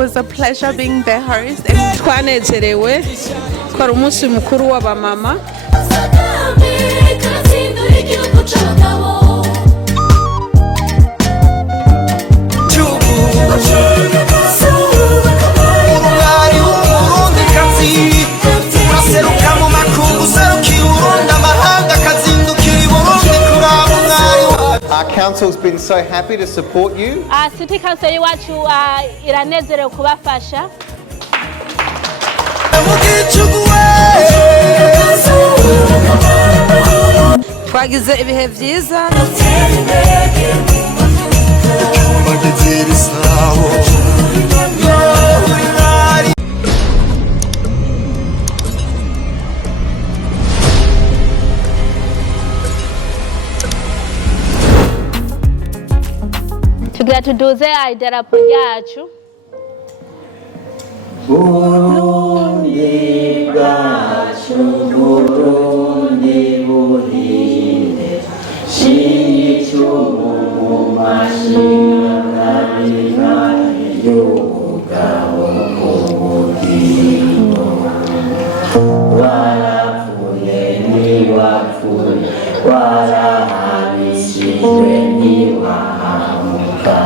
was a pleasure being their host. Twanezerewe ko ari umunsi mukuru w'abamama. Our council's been so happy to support you. City Council iwacu iranezerewe kubafasha. Twagize ibihe byiza. Tugira tuduze idarapo ryacu. Burundi bwacu, Burundi buhire, shicumu mu mashinga y'ubugabo bw'ubugingo. Warapfuye ntiwapfuye, warahamishijwe ntiwahamuka.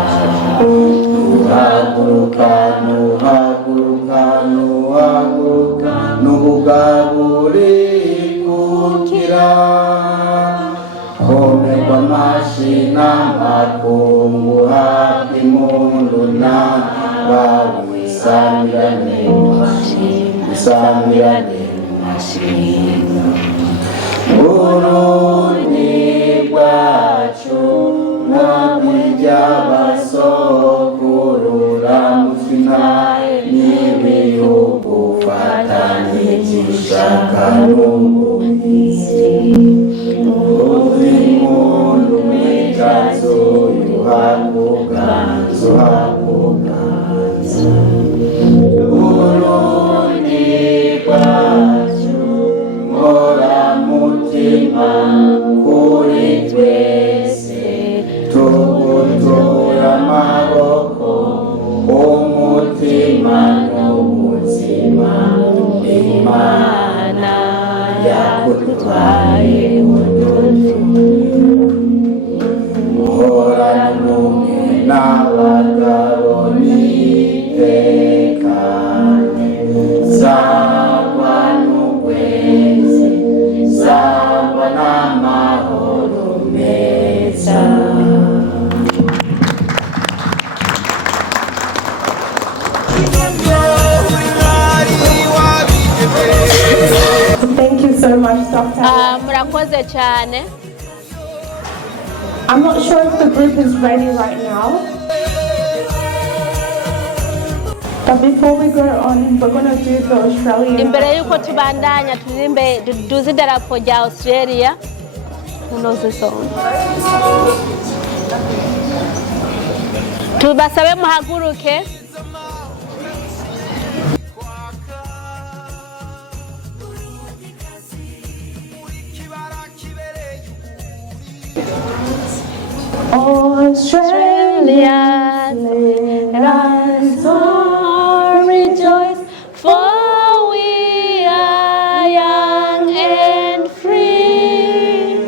Nuhaguruka, nuhaguruka, nuhaguruka, nubugabure kukira. Homerwa amashi n'amakungu, habwa impundu n'abawe, wisamirane mu mashinga, wisamirane mu mashinga. Burundi bwacu, mwami ry'abasokuru, ramufina n'ibihugu, fatanije ishaka n'umuhizi. Uvuze impundu mw'ikazo, yuhabwa ubwanzu, uhabwa ubwanzu. Burundi bwacu, mutima kuri twese, tugutura amaboko, umutima n'ubuzima, Imana yakutwaye udutu. Muhorana n'umwe n'abagabo nitekane, sangwa n'ukwezi, sangwa n'amahoro meza. Thank you so much, Dr. Murakoze cyane. I'm not sure if the group is ready right now. But before we go on, we're going to do the Australian. Imbere yuko tubandanya turimbe duze idarapo rya Australia. Who knows the song? Tubasabe muhaguruke. Australia, let us all rejoice, for we are young and free,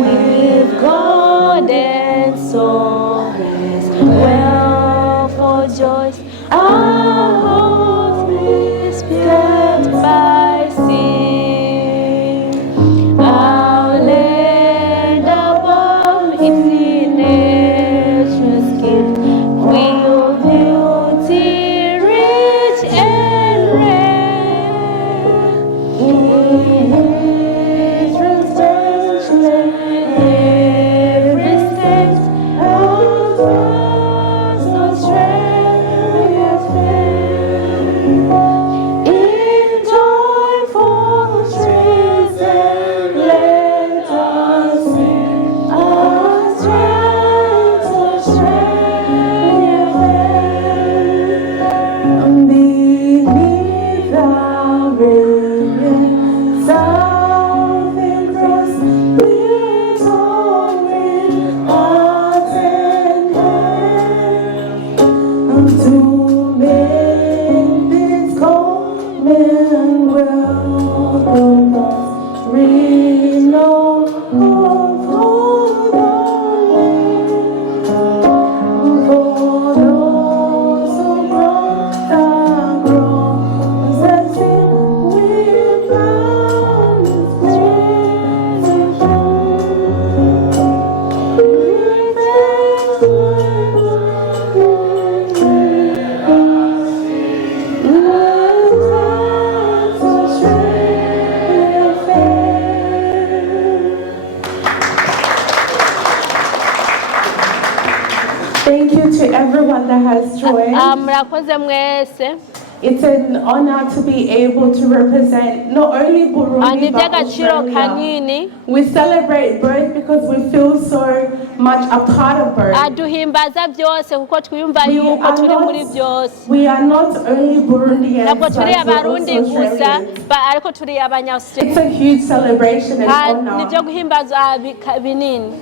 with golden songs, well for joys, our hope is built by sea. Our land above is in nature's gift. Thank you to everyone that has joined. Murakoze mwese. It's an honor to be able to represent not only Burundi but Iby'agaciro Australia. kanini. We celebrate birth because we feel so much a part of birth. Duhimbaza byose kuko twiyumva yuko turi muri byose. We are not only Burundians, Ntabwo but turi we're abarundi also gusa, Australians. ariko turi abanyaustralia. It's a huge celebration and honor. Nibyo guhimbaza binini.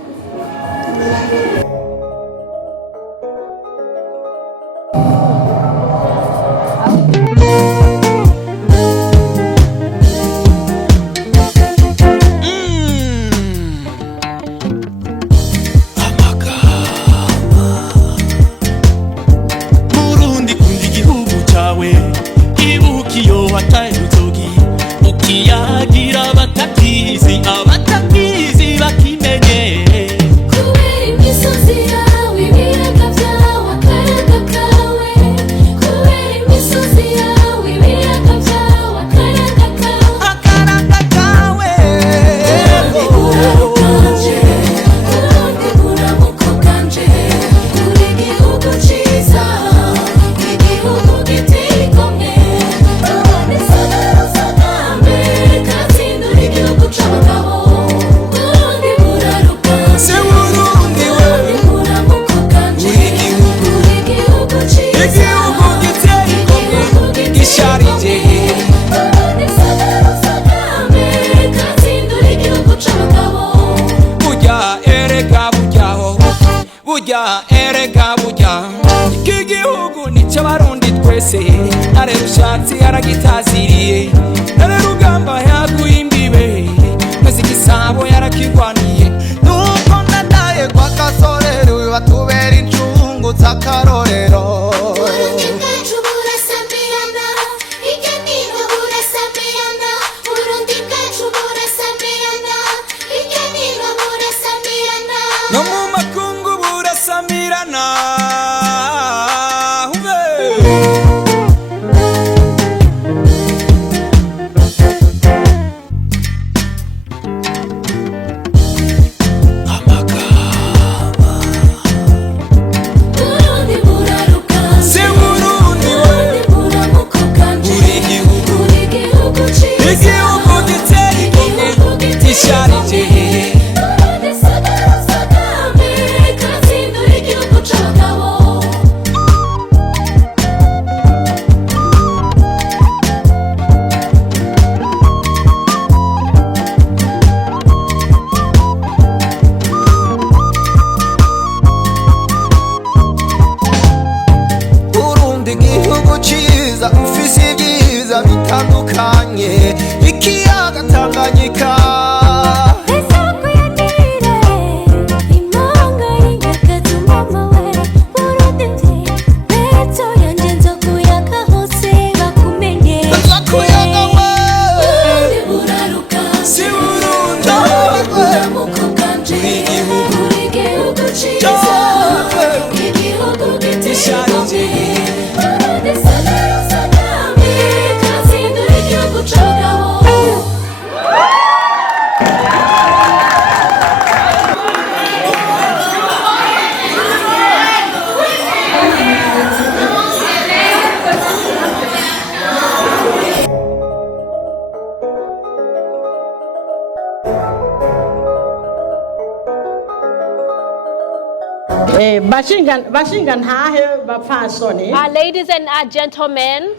Ladies and gentlemen,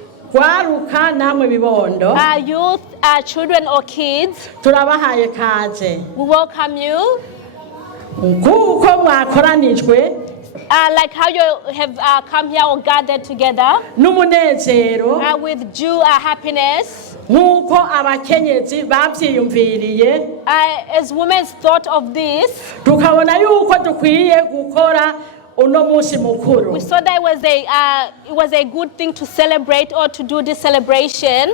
youth, children or kids, we welcome you. Like how you have come here or gathered together with due happiness. nkuko abakenyezi bavyiyumviriye as women thought of this, tukabona yuko dukwiye gukora uno munsi mukuru. we saw that it was a good thing to celebrate or to do this celebration.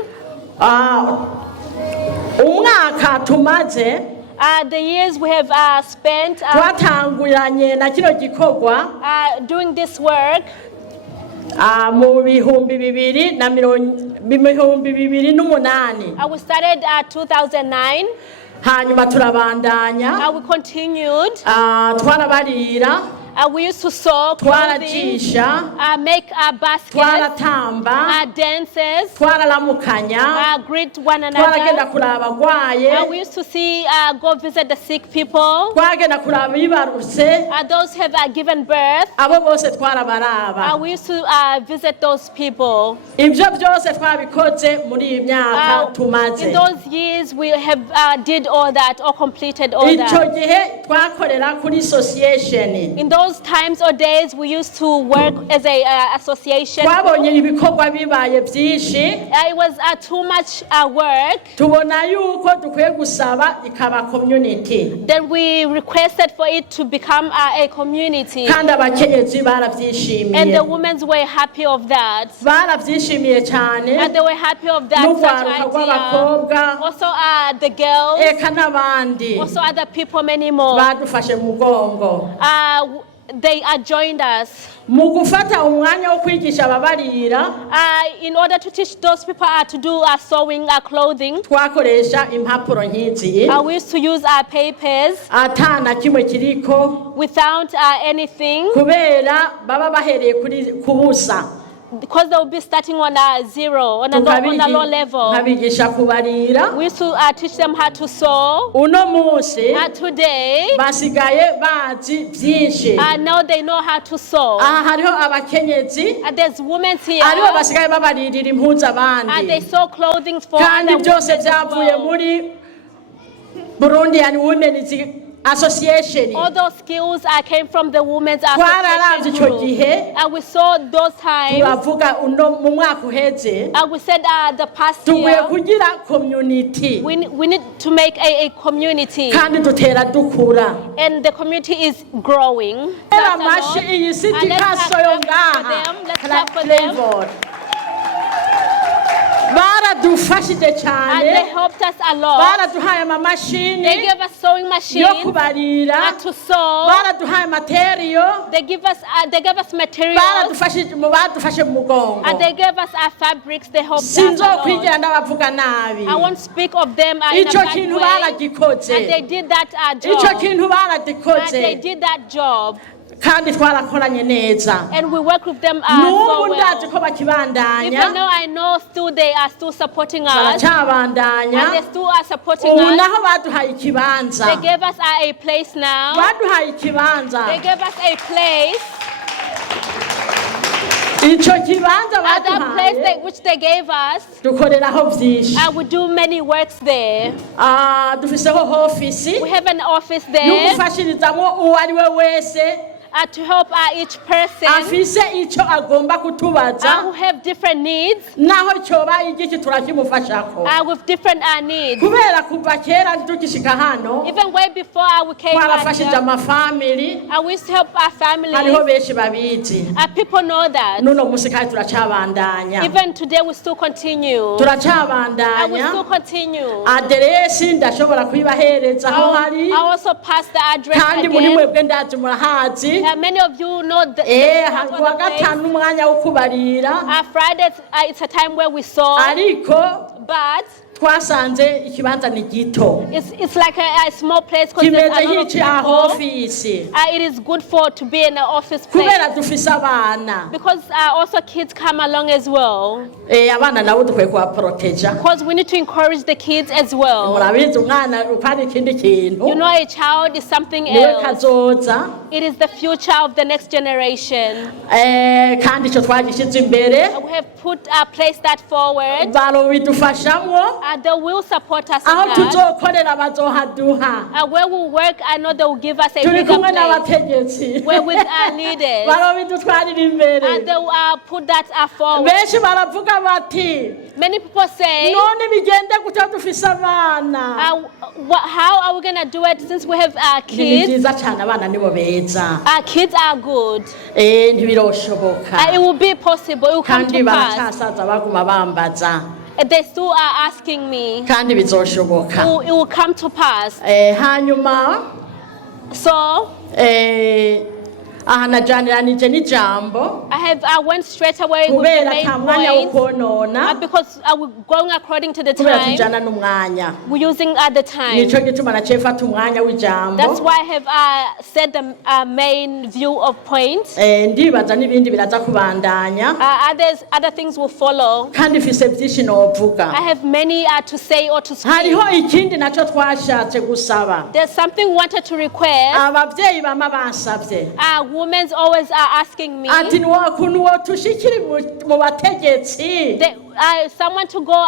Umwaka tumaze The years we have spent twatanguranye na kino gikorwa doing this work mu bihumbi bibiri n'umunani. we started 2009. Hanyuma turabandanya. We continued. Twarabarira. We used to sew clothing, make baskets, dances, greet one another. We used to see, go visit the sick people, those who have given birth. We used to visit those people. In those years, we have did all that or completed all that. In those times or days, we used to work as a association. It was too much work. Then we requested for it to become a community. And the women were happy of that. And they were happy of that such idea. Also the girls. Also other people, many more. They joined us. In order to teach those people to do sewing clothing, we used to use our papers without anything. Because they will be starting on zero, on a low level. We used to teach them how to sew. Today, now they know how to sew. There's women here, and they sew clothing for other women as well. Burundian women association. All those skills came from the women's association group. And we saw those times. We said the past year, we need to make a community. And the community is growing. Let's clap for them. And they helped us a lot. They gave us sewing machines to sew. They gave us materials. And they gave us our fabrics. They helped us a lot. I won't speak of them in a bad way. And they did that job. And they did that job. And we work with them so well. Even though I know still they are still supporting us, and they still are supporting us. They gave us a place now. They gave us a place. That place which they gave us, we do many works there. We have an office there to help each person who have different needs with different needs. Even way before we came here, we used to help our families. People know that. Even today we still continue. We still continue. I also pass the address again. Many of you know the Friday, it's a time where we saw, but it's like a small place because there's a lot of people. It is good to be in an office place because also kids come along as well. Because we need to encourage the kids as well. You know, a child is something else. It is the future of the next generation. We have placed that forward. They will support us in aho that. tuzokorera bazohaduha Where we work, I know they will give us a turi bigger kumwe place. n'abategetsi We're with our leaders. barabidutwarira imbere And they will put that forward. benshi baravuga bati Many people say, none bigende gute dufise abana how are we going to do it since we have our ni kids? byiza cyane abana nibo beza Our kids are good. ntibiroshoboka It will be possible. It will come kandi to pass. baracyasaza baguma bambaza They still are asking me. kandi bizoshoboka It will come to pass. hanyuma So aha najaniranije n'ijambo I went straight away with the kubera main ata mwanya wo point konona because we're going according to the kubera time. tujana n'umwanya We're using at the time. nico gituma naciye mfata umwanya w'ijambo That's why I have said the main view of points. ndibaza n'ibindi biraza kubandanya Other things will follow. kandi mfise byinshi novuga I have many to say or to speak. hariho ikindi naco twashatse gusaba There's something we wanted to request. abavyeyi bama bansavye Women always are asking me. ati kuntu wotushikiri mu bategetsi Someone to go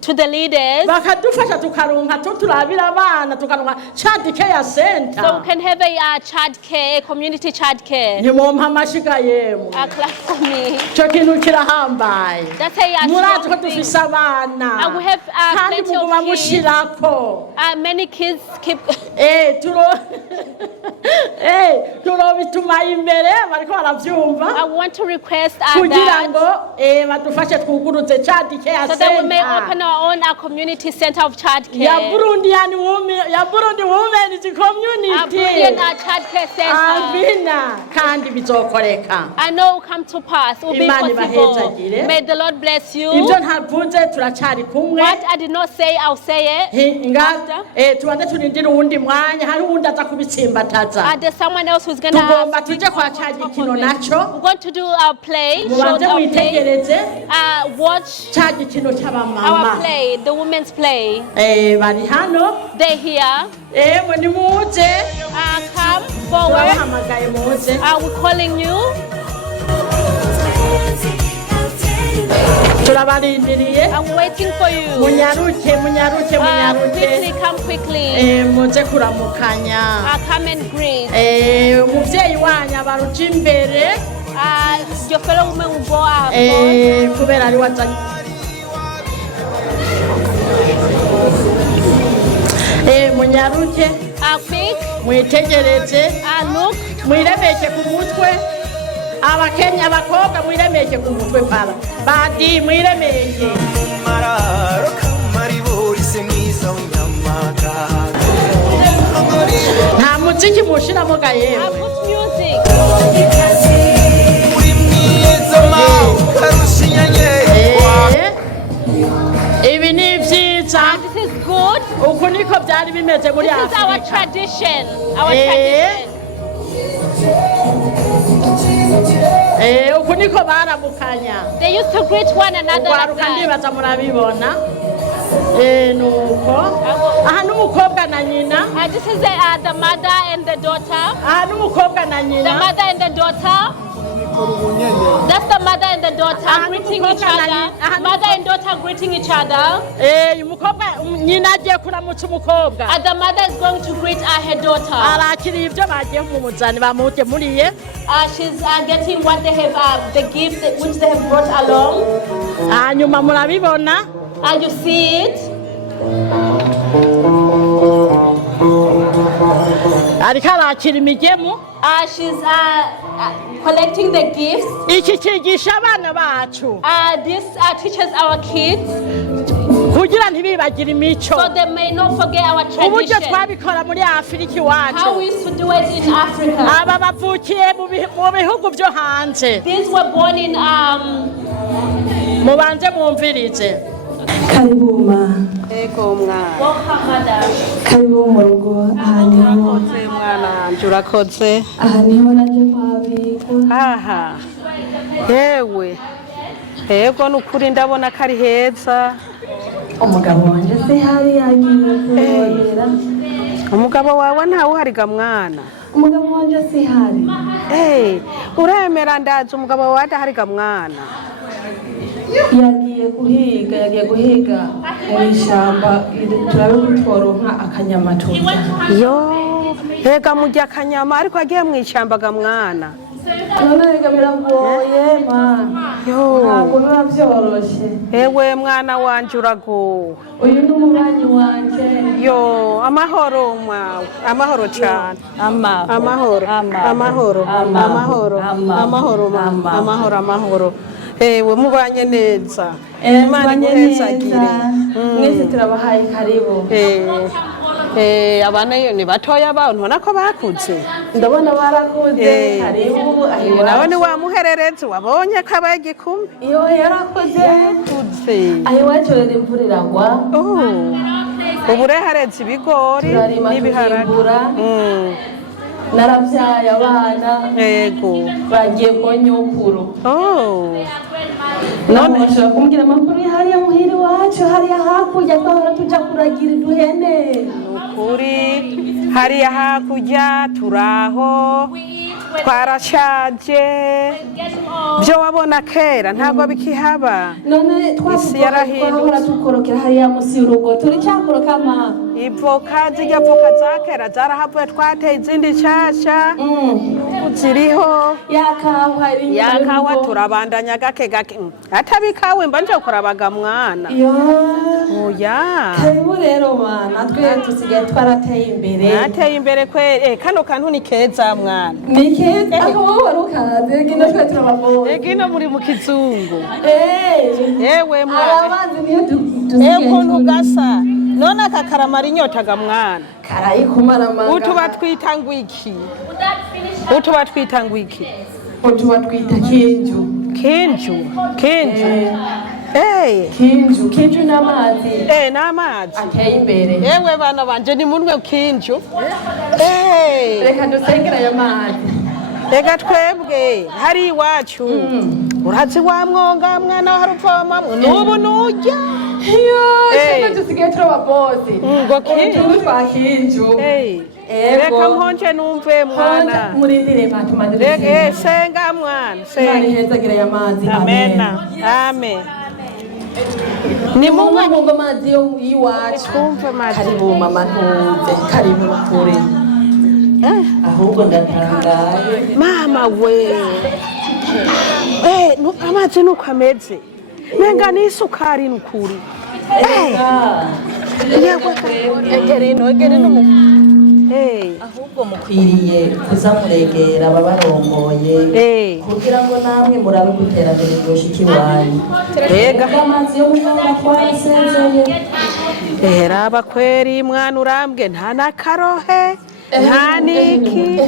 to the leaders. bakadufasha tukaronka turabira abana tukaronka child care center So we can have a child care, community child care. nimompa amashiga yemwe Clap for me. cyo kintu kirahambaye That's a murazi ko strong thing. dufise abana We have kandi plenty muguma of kids. mushirako Many kids keep. turo bituma imbere bariko baravyumva I want to request kugira that ngo badufashe twuguruze child care so that we may center open our own community center of child ya care. Burundian women ya Burundi women community Burundian child care center. Abina kandi bizokoreka I know it will come to pass. It will be Imana possible. ibahezagire. May the Lord bless you. ibyo ntavuze turacari kumwe What I did not say, I'll say it. tubanze turindire uwundi mwanya hari uwundi aza kubitsimbataza There's someone else who's going to tugomba tuje kwa cya gikino naco We're going to do our play, show mubanze our play, mwitegereze watch cya gikino our cy'abamama play, the women's play. bari hano They're here. mwe nimuze Come forward. turabahamagaye muze We're calling you. turabarindiriye I'm waiting for you. munyaruke Quickly, come quickly. muze kuramukanya Come and greet. umuvyeyi wanyu abaruja imbere Your fellow women will go out. kubera ari wazanye munyaruke Quick. mwitegereze Look. mwiremeke ku mutwe abakenya abakobwa mwiremeke ku mutwe para badi mwiremeke nta muziki mushiramo ga yewe Put music. ibi ni vyiza This is good. uku niko byari bimeze muri This is our Afrika tradition. Our tradition. uku niko baramukanya They used to greet one another like ugwaruka that. ndibaza murabibona nuko aha n'umukobwa na nyina This is the mother and the daughter. aha n'umukobwa na The nyina mother and the daughter. That's the mother and the daughter greeting each other. Mother and daughter greeting each other. umukobwa nyina agiye kuramutsa umukobwa The mother is going to greet her daughter. arakiriye ibyo bagiye kumuzana bamugemuriye She's getting what they have, the gift which they have brought along. hanyuma murabibona You see it. ariko arakira imigemu She's collecting the gifts. iki kigisha abana bacu This teaches our kids kugira ntibibagire imico so they may not forget our uburyo tradition. twabikora muri afurika iwacu How we used to do it in Africa. aba bavukiye mu bihugu byo hanze These were born in mubanze mwumvirize karibuma welcome mother. karibu mu rugo aha niho urakoze aha niho naje kwabikwa aha yewe yego ni ukuri ndabona ko ari heza umugabo wanjye se hari yagiye kurondera umugabo wawe ntawe uhariga mwana umugabo wanjye se hari uremera ndazi umugabo wawe adahariga mwana yagiye yagiye guhiga mu ishyamba turabe kutworonka akanyama turya. Yo hega mujya akanyama ariko agiye mu ishyamba ga mwana. None rega biragoye ma. Yo ntabwo biba byoroshye. Ewe mwana wanje uragowe. Uyu ni umubanyi wanje. Yo amahoro mwawe amahoro cyane. Amahoro ewe mubanye neza. Imana iguhezagire. Mwese turabahaye karibu. Abana yo ni batoya bawo ntona ko bakuze. Ndabona barakuze karibu. Nawe ni wa muhererezi wabonye kabaye gikumbi. Iyo yarakuze tuze. Ayo wacorera imvura iragwa. Ubu haretse ibigori n'ibiharage. Naravyaye abana. Yego. Bagiye ko nyukuru. None ushobora kumbwira amakuru hariya muhiri wacu hariya hakurya twahora tuja kuragira uduhene. Nukuri hariya hakurya turaho twarashaje byo wabona kera ntabwo bikihaba. None twahora tukorokera hariya musi y'urugo turi cyakoroka ma ivoka zijya voka za kera zarahavuye twateye izindi nshasha ziriho yakawa turabandanya gake gake atabikawe mba nje kurabaga mwana. Oya karibu rero mwana twe tusigaye twarateye imbere. Nateye imbere kwe kano kantu ni keza mwana. Ni keza aho warukaze gino twe turababona. Gino muri mu kizungu. Ewe mwana. Abanzi niyo ukuntu gasa. None akakaramara inyota ga mwana. Karayikumara manga. Utuba twita ngwiki. Utuba twita ngwiki. Utuba twita kinju. Kinju. Kinju n'amazi. N'amazi. Ateye imbere. Ewe bana banje ni munwe kinju. Reka dusengera ayo mazi. Reka twebwe hari iwacu. Urazi wa mwonga mwana haruvoma nubu nujya. Sema tusigaye turababose. Ngo kinju twakinju. Reka mponje numve mwana. Murindire matumadire. Senga mwana. Senga hezagire ya mazi. Amen. Amen. Ni mumwe mu mazi yo iwacu. Kumva mazi. Karibu mama ntunze. Karibu kure. Ahubwo ndatangaye. Mama we. Amazi nuko ameze. Nenga ni isukari nukuri. Ahubwo mukwiriye kuzamuregera ababarongoye kugira ngo namwe murabe guterambere ryoshika iwanyu. Amazi yo kunywa twasezeye. Raba kweri mwana urambwe nta nakarohe nta niki.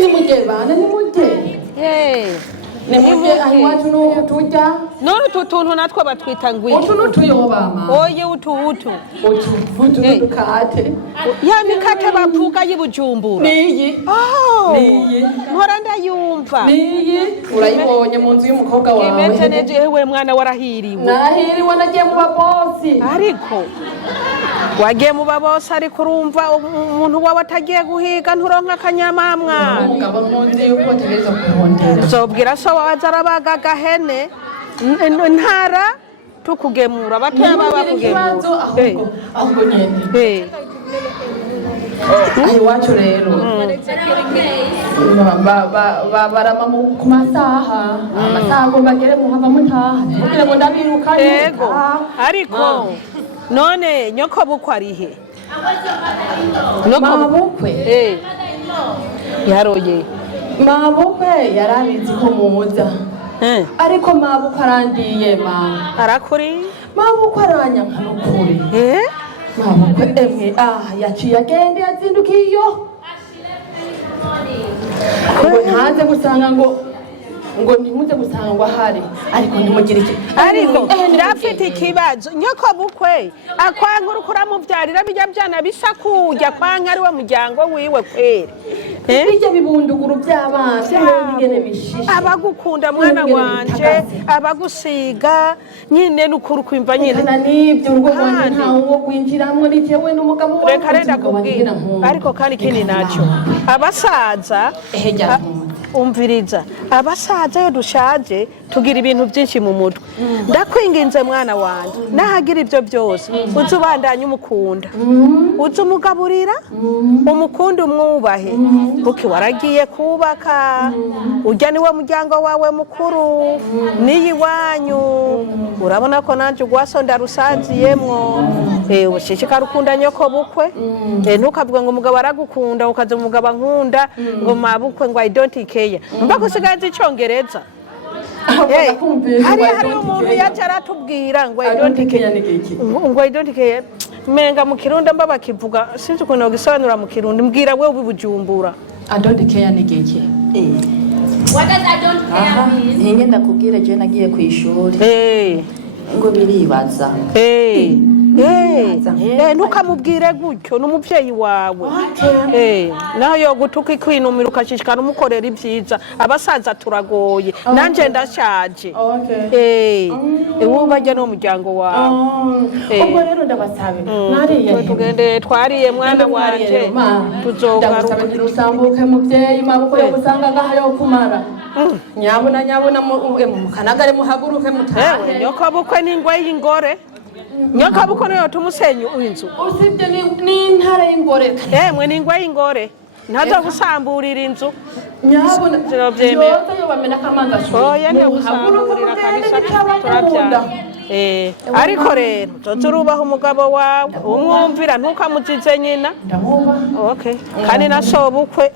Ni mujye bana ni mujye. Ni mujye ahiwacu nuko tujya. None utuntu natwe batwita ngwiki. Utu nutuyoba ma. Oye utu. Utu dukate. Ya mikate bavuga y'Ibujumbura. Niyi. Niyi. Mpora ndayumva. Niyi. Urayibonye mu nzu y'umukobwa wawe. Imeze neza ewe mwana warahiriwe. Nahiriwe nagiye mu babosi. Ariko wagiye mu babosi ariko urumva umuntu wawe atagiye guhiga nturonka akanyama mwana. Umugabo ntunzi yuko tegereza kurondera. Zobwira so wazarabaga gahene ntara tukugemura batoya baba kugemura. Ahubwo nyene. Ahiwacu rero. Barama ku masaha. Amasaha ngo bagere muhava mutaha. Kugira ngo ndabiruka. Yego. Ariko none nyoko bukwe arihe? Mabukwe. Yaroye. Mabukwe yarabizi ko muza. Ariko mabukwe arandiye mama. Arakuri? Mabukwe aranyanka n'ukuri. Mabukwe emwe yaciye agende yazindukiyo. Ngo ntaze gusanga ngo ntimuze gusanga ngo ahari ariko ntimugire iki ariko ndafite ikibazo nyoko bukwe akwankuru kuramuvyarira bijya byana bisakuja kwanka ari we muryango wiwe kwere bijya bibunduguru by'abana bigene bishishe abagukunda mwana wanje abagusiga nyine nukuri kwimva nyine nibyo urwo rwanje ntawo wo kwinjiramwe nitewe n'umugabo reka renda kubwira ariko kandi kindi naco abasaza umviriza abasaza yo dushaje tugira ibintu byinshi mu mutwe ndakwinginze mwana wanje nahagira ibyo byose uzubandanye umukunda uzumugaburira umukunda umwubahe buki waragiye kubaka ujya niwe muryango wawe mukuru niyi wanyu urabona ko nanje ugwaso ndarusaziyemwo ushishikara ukunda nyoko bukwe ntukavuga ngo umugabo aragukunda ukaza umugabo nkunda ngo mabukwe ngo I don't care mbako usigaye icyongereza hari umuntu yaje aratubwira ngo I don't care menga mu kirundi mbaba kivuga sinzi ukuntu gisobanura mu kirundi mbwira wewe ubibujumbura I don't care nigeke What does I don't care mean? Ngenda kubwira je nagiye ku ishuri ngo biribaza ntukamubwire gutyo n'umubyeyi wawe naho yo gutuka ikwinumira ukashishikara umukorera ibyiza abasaza turagoye nanje ndashaje wubajya n'umuryango wawe ubwo rero ndabasabe tugende twariye mwana wanje tuzogaruka kugira usambuke mubyeyi maboko yo gusanga ngaha yo kumara nyabona mukanagare muhaguruke mutahe nyoko bukwe n'ingwe y'ingore nyoka buko no tumusenyu inzu usibye ni intare y'ingore mwe ni ingwe y'ingore ntazo gusamburira inzu nyabona zirabyemeye yo bamena kamanga oya ne gusamburira kabisa turabyara ariko rero turubaho umugabo wawe umwumvira ntukamuzize nyina okay kandi nasobukwe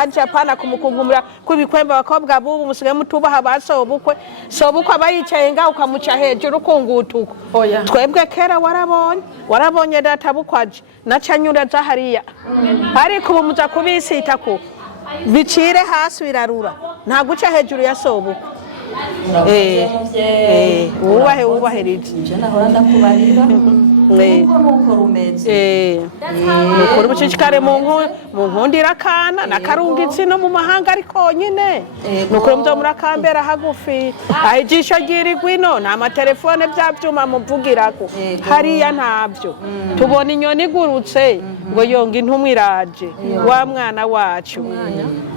aje apana kumukungumira kubikwemba bakobwa bubu musigaye mutubaha basobukwe sobukwe abayicaye ngaho ukamuca hejuru kungutuko twebwe kera warabonye data bukwaje nacanyura za hariya ariko ubu muza kubisita ko bicire hasi birarura nta guca hejuru ya sobukwe ubahe rije je nahora ndakubarira nuko rumeze nukuri bucicikare mu nkundira kana nakarungitsi no mu mahanga ariko nyine nukuri mzo murakambera hagufi ijisho ryirigwino nta matelefone byabyuma muvugirako hariya ntabyo tubona inyoni igurutse ngo yonga intumwa iraje wa mwana wacu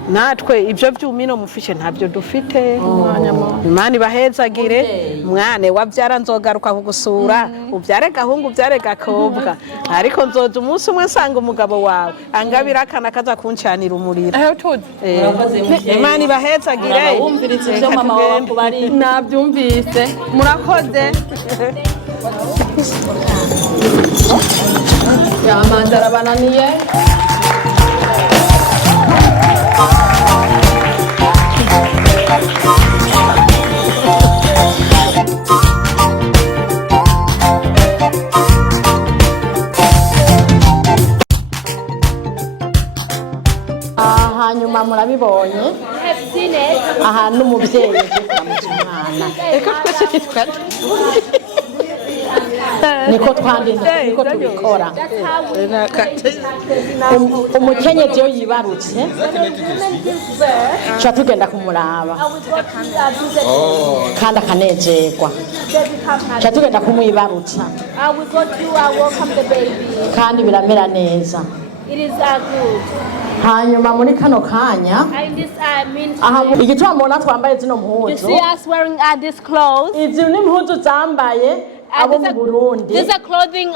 natwe ibyo byumino mufishe ntabyo dufite Imana ibahezagire mwane wabyara nzogaruka kugusura ubyare gahungu ubyare gakobwa ariko nzoza umunsi umwe nsanga umugabo wawe angabira akana kaza kuncanira umuriro Imana ibahezagire wumviritse ibyo mama wawe kubari nabyumvise murakoze yamanza arabananiye hanyuma murabibonye ahantu umubyeyi umwana reka twese twitwara niko twanditse niko tubikora umukenyezi iyo yibarutse tuba tugenda kumuraba kandi akanezerwa tuba tugenda kumwibarutsa kandi biramera neza hanyuma muri kano kanya igituma mubona twambaye zino mpuzu izi ni impuzu zambaye abo mu Burundi. These are clothing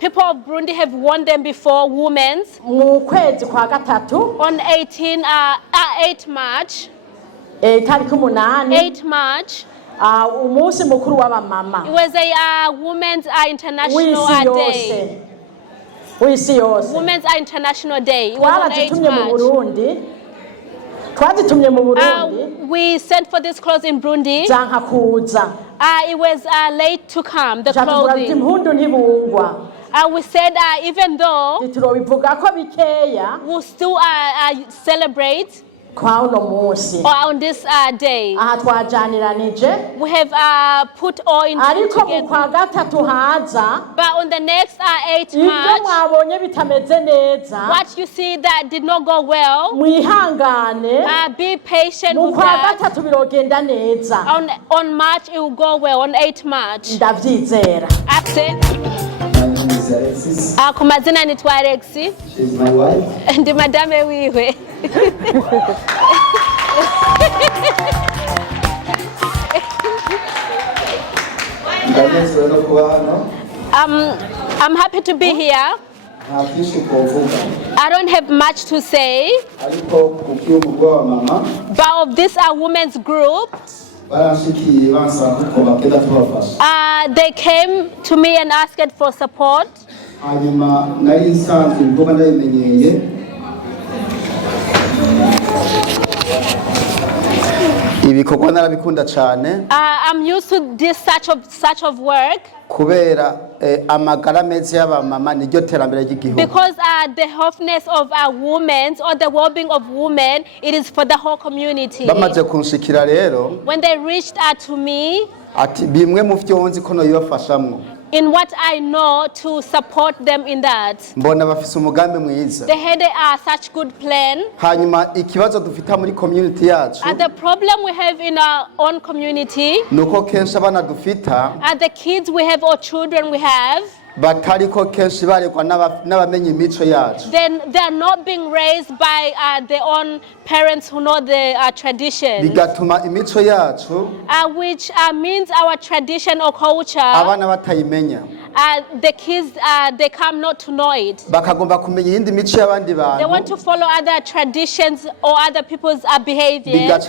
people of Burundi have worn them before, women's. Mu kwezi kwa gatatu on 8 March. Tariki 8 March. Umunsi mukuru w'abamama. It was a women's international day. Wisi yose. Women's International Day. It was on 8 March. Twazitumye mu Burundi. We sent for this clothes in Burundi. Zanka kuza. It was late to come, the clothing. Impundu ntibungwa. We said even though turobivuga ko bikeya, we'll still celebrate on this day. Aha twajaniranije. We have put all into together. Kwa gatatu haza. But on the next 8 March, mwabonye bitameze neza. What you see that did not go well, mwihangane. Be patient with that. Kwa gatatu birogenda neza. On March it will go well, on 8 March. Ndavyizera. Ku mazina nitwa Alexi. She's my wife. Ndi madame wiwe. I'm happy to be here. I don't have much to say, but of this women's group, they came to me and asked for support. I'm used to this such of work because the healthiness of women or the well-being of women, it is for the whole community. When they reached out to me, in what I know to support them in that. They had such good plan. The problem we have in our own community, the kids we have or children we have, then they are not being raised by their own parents who know the tradition, which means our tradition or culture, the kids they come not to know it. They want to follow other traditions or other people's behavior,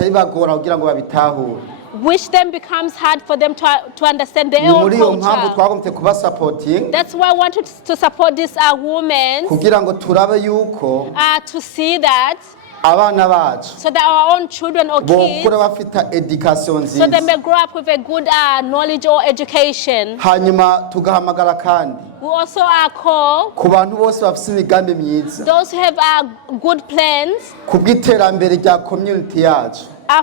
which then becomes hard for them to understand their own culture. That's why I wanted to support this women to see that, so that our own children or kids, so they may grow up with a good knowledge or education. We also call those who have good plans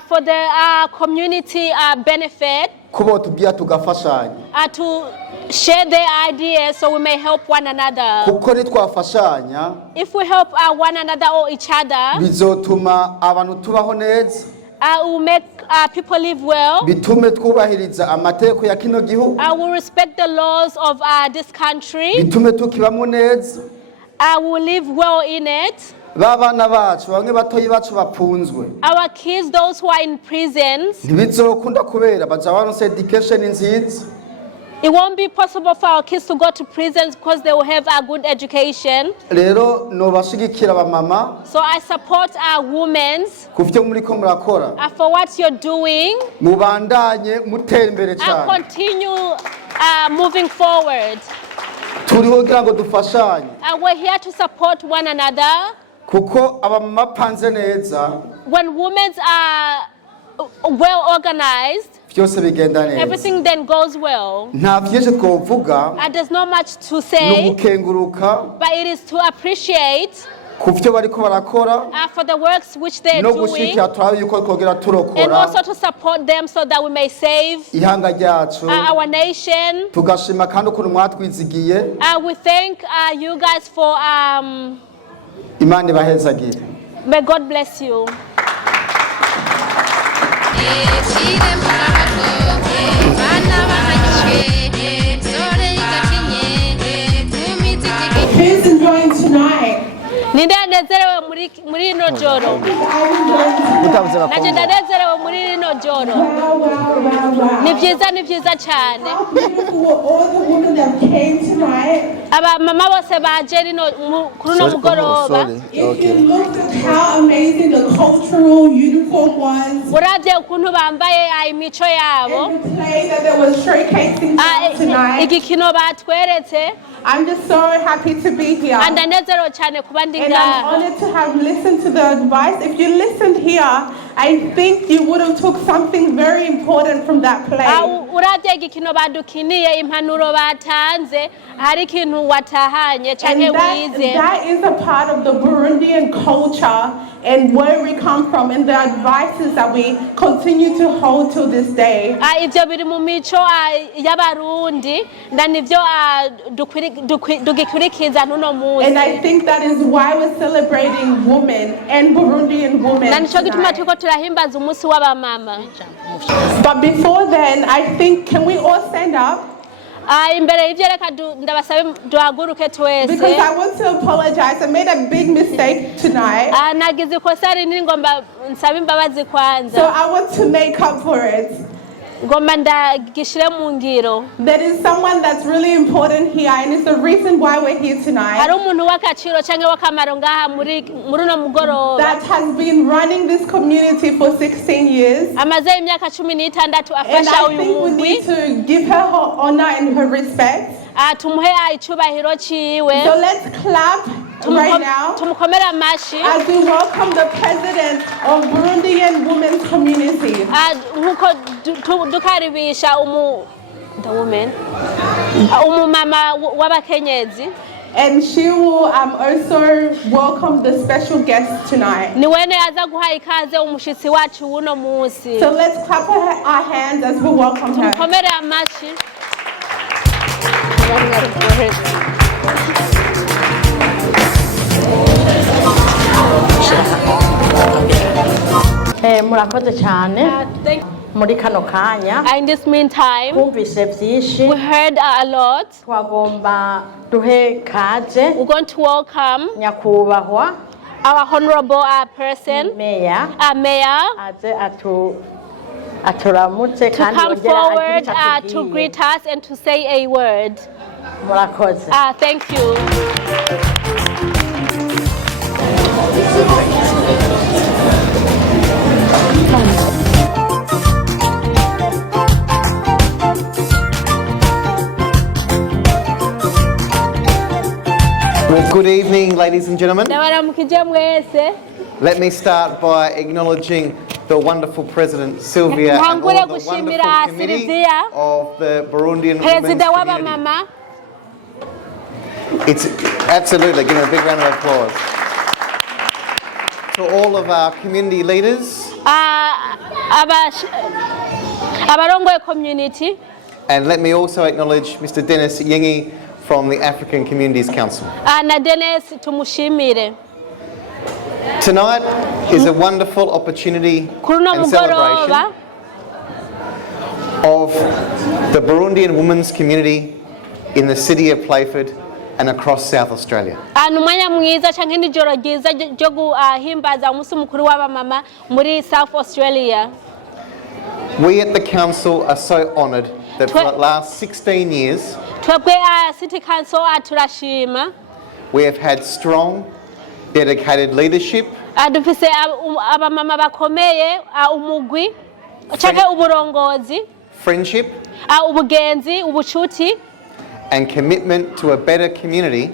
for the community benefit, to share their ideas so we may help one another. If we help one another or each other, will make people live well. I will respect the laws of this country. I will live well in it. Our kids, those who are in prisons, it won't be possible for our kids to go to prisons because they will have a good education. So I support our women for what you're doing. And continue moving forward. And we're here to support one another. When women are well organized, everything then goes well. There's not much to say, but it is to appreciate for the works which they're doing, and also to support them so that we may save our nation. We thank you guys for may God bless you. Who's enjoying tonight? Ninde anezerewe muri ino joro? Naje ndanezerewe muri ino joro. Ni vyiza cyane. Aba mama bose baje rino kuri no mugoroba. If you looked at how amazing the cultural uniform was, uravye ukuntu bambaye imico yabo, and the play that they were showcasing tonight, igikino batweretse. I'm just so happy to be here. And I'm honored to have listened to the advice. If you listened here, I think you would have took something very important from that play. And that is a part of the Burundian culture and where we come from and the advices that we continue to hold to this day. And I think that is why we're celebrating women and Burundian women tonight. But before then, I think, can we all stand up? Because I want to apologize. I made a big mistake tonight. So I want to make up for it. There is someone that's really important here, and it's the reason why we're here tonight. That has been running this community for 16 years. And I think we need to give her honor and her respect. So let's clap right now as we welcome the president of Burundian women's community. And she will also welcome the special guest tonight. So let's clap our hands as we welcome her. Murakoze cyane muri kano kanya. In this meantime, Twumvise byinshi. we heard a lot. Twagomba duhe kaze We're going to welcome nyakubahwa our honorable person, Mayor Mayor, aze aturamutse to kandi come yongera forward agire icyo to atubwiye. greet us and to say a word. Murakoze. Thank you. Well, good evening, ladies and gentlemen. Let me start by acknowledging the wonderful President Sylvia and all the wonderful committee of the Burundian Women's Community. It's absolutely, give them a big round of applause. To all of our community leaders. Community. And let me also acknowledge Mr. Dennis Yengi from the African Communities Council. Tonight is a wonderful opportunity and celebration of the Burundian women's community in the city of Playford and across South Australia. South Australia. We at the council are so honoured that for the last 16 years we have had strong, dedicated leadership, friendship, and commitment to a better community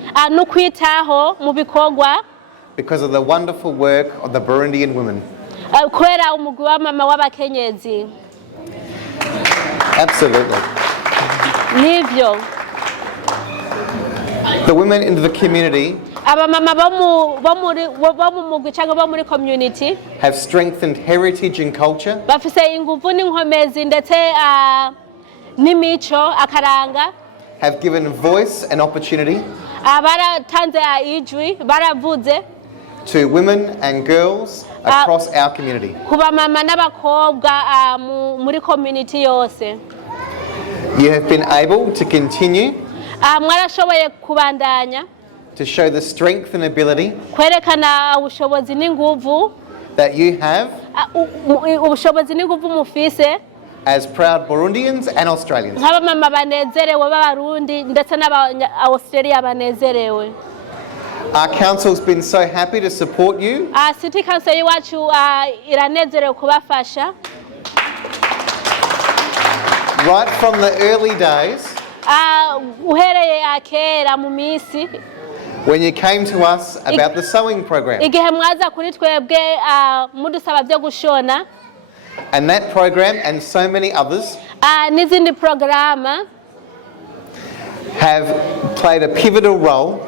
because of the wonderful work of the Burundian women. Absolutely. The women in the community have strengthened heritage and culture, have given voice and opportunity to women and girls across our community. You have been able to continue to show the strength and ability that you have as proud Burundians and Australians. Our council's been so happy to support you. City Council Right from the early days, when you came to us about the sewing program. And that program and so many others have played a pivotal role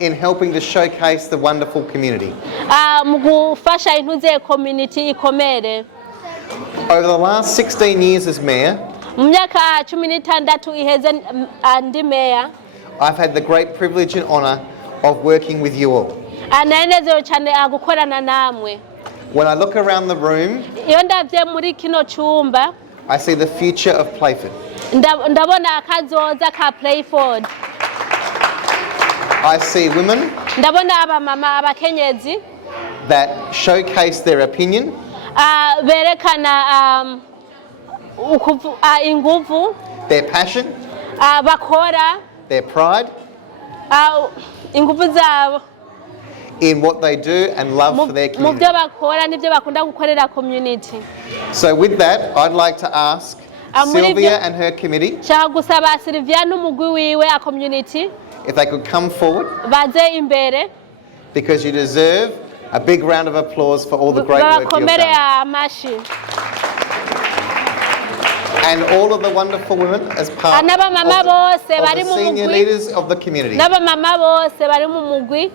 in helping to showcase the wonderful community. Over the last 16 years as mayor, I've had the great privilege and honour of working with you all. When I look around the room, I see the future of Playford. I see women that showcase their opinion, berekana inguvu, their passion, bakora their pride inguvu zabo in what they do and love for their community. mubyo bakora nibyo bakunda gukorera community. So with that, I'd like to ask Sylvia and her committee nshaka gusaba Sylvia n'umugwi wiwe a community if they could come forward, baze imbere because you deserve a big round of applause for all the great work you've bakomere done. amashi. And all of the wonderful women as part of N'abamama bose the bari mu senior mugwi, leaders of the community. n'abamama bose bari mu mugwi.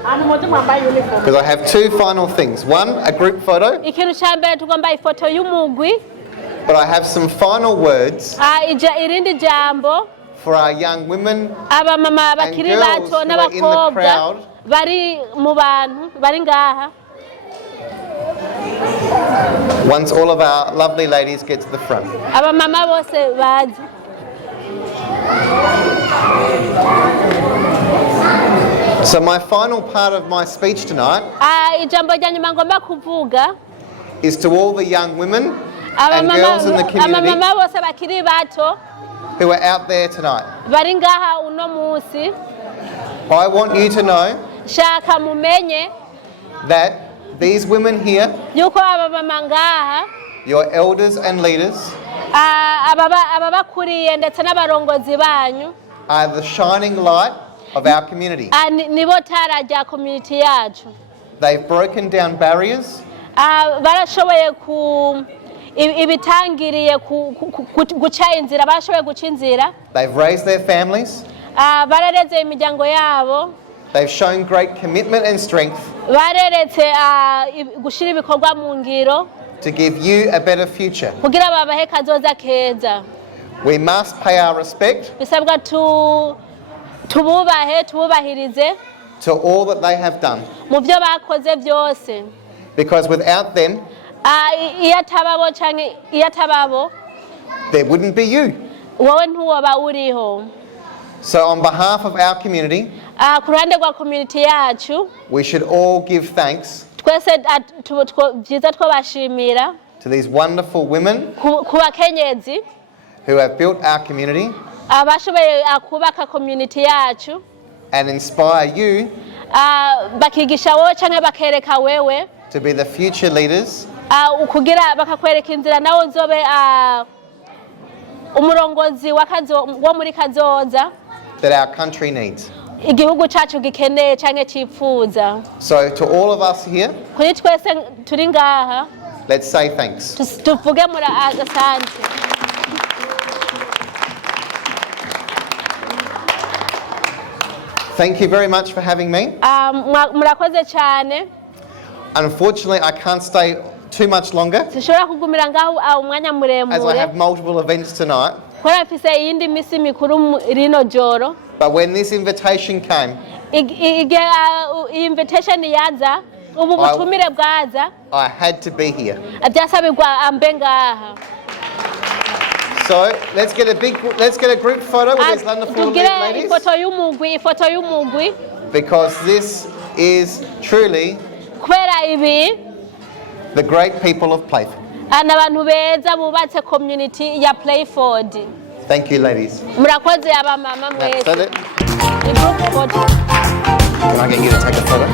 Because I have two final things. One, a group photo, Ikintu cya mbere tugomba ifoto y'umugwi, but I have some final words irindi jambo for our young women abamama and bakiri girls bato who are in the n'abakobwa crowd bari mu bantu bari ngaha. once all of our lovely ladies get to the front. Abamama bose bazi. So my final part of my speech tonight Ijambo rya nyuma ngomba kuvuga is to all the young women and girls in the community abamama bose bakiri bato who are out there tonight. bari ngaha uno munsi. I want you to know Shaka mumenye that these women here, yuko abamama ngaha your elders and leaders, ababakuriye ndetse n'abarongozi banyu are the shining light of our community. nibo tara rya community yacu. They've broken down barriers. Barashoboye ibitangiriye guca inzira, barashoboye guca inzira. They've raised their families. Barareze imiryango yabo. They've shown great commitment and strength Bareretse gushira ibikorwa mu ngiro to give you a better future. kugira babahe kazoza keza. We must pay our respect Bisabwa tububahirize to all that they have done, mu byo bakoze byose. because without them, Iyo atababo there wouldn't be you. wowe ntuwoba uriho. So on behalf of our community, Ku ruhande rwa community yacu we should all give thanks twese byiza twabashimira to these wonderful women ku bakenyezi who have built our community abashoboye kubaka community yacu, and inspire you bakigisha wowe cyangwa bakereka wewe to be the future leaders kugira bakakwereka inzira nawe uzobe umurongozi wo muri kazoza that our country needs. igihugu cyacu gikeneye cyangwa cyifuza. So to all of us here, Kuri twese turi ngaha let's say thanks. tuvuge muri asante. Thank you very much for having me. Murakoze cyane. Unfortunately, I can't stay too much longer Sishobora kugumira ngaho umwanya as I have muremure multiple events tonight. kubera mfise iyindi misi mikuru rino joro. But when this invitation came, Igihe invitation yaza, ubu butumire bwaza, I had to be here. byasabirwa ambe ngaha. So let's get a group photo with these wonderful Tugire ladies, ifoto y'umugwi because this is truly kubera ibi the great people of Playford. n'abantu beza bubatse community ya Playford. Thank you, ladies. Murakoze abamama mwese. That's it. Ni group photo. Can I get you to take a photo?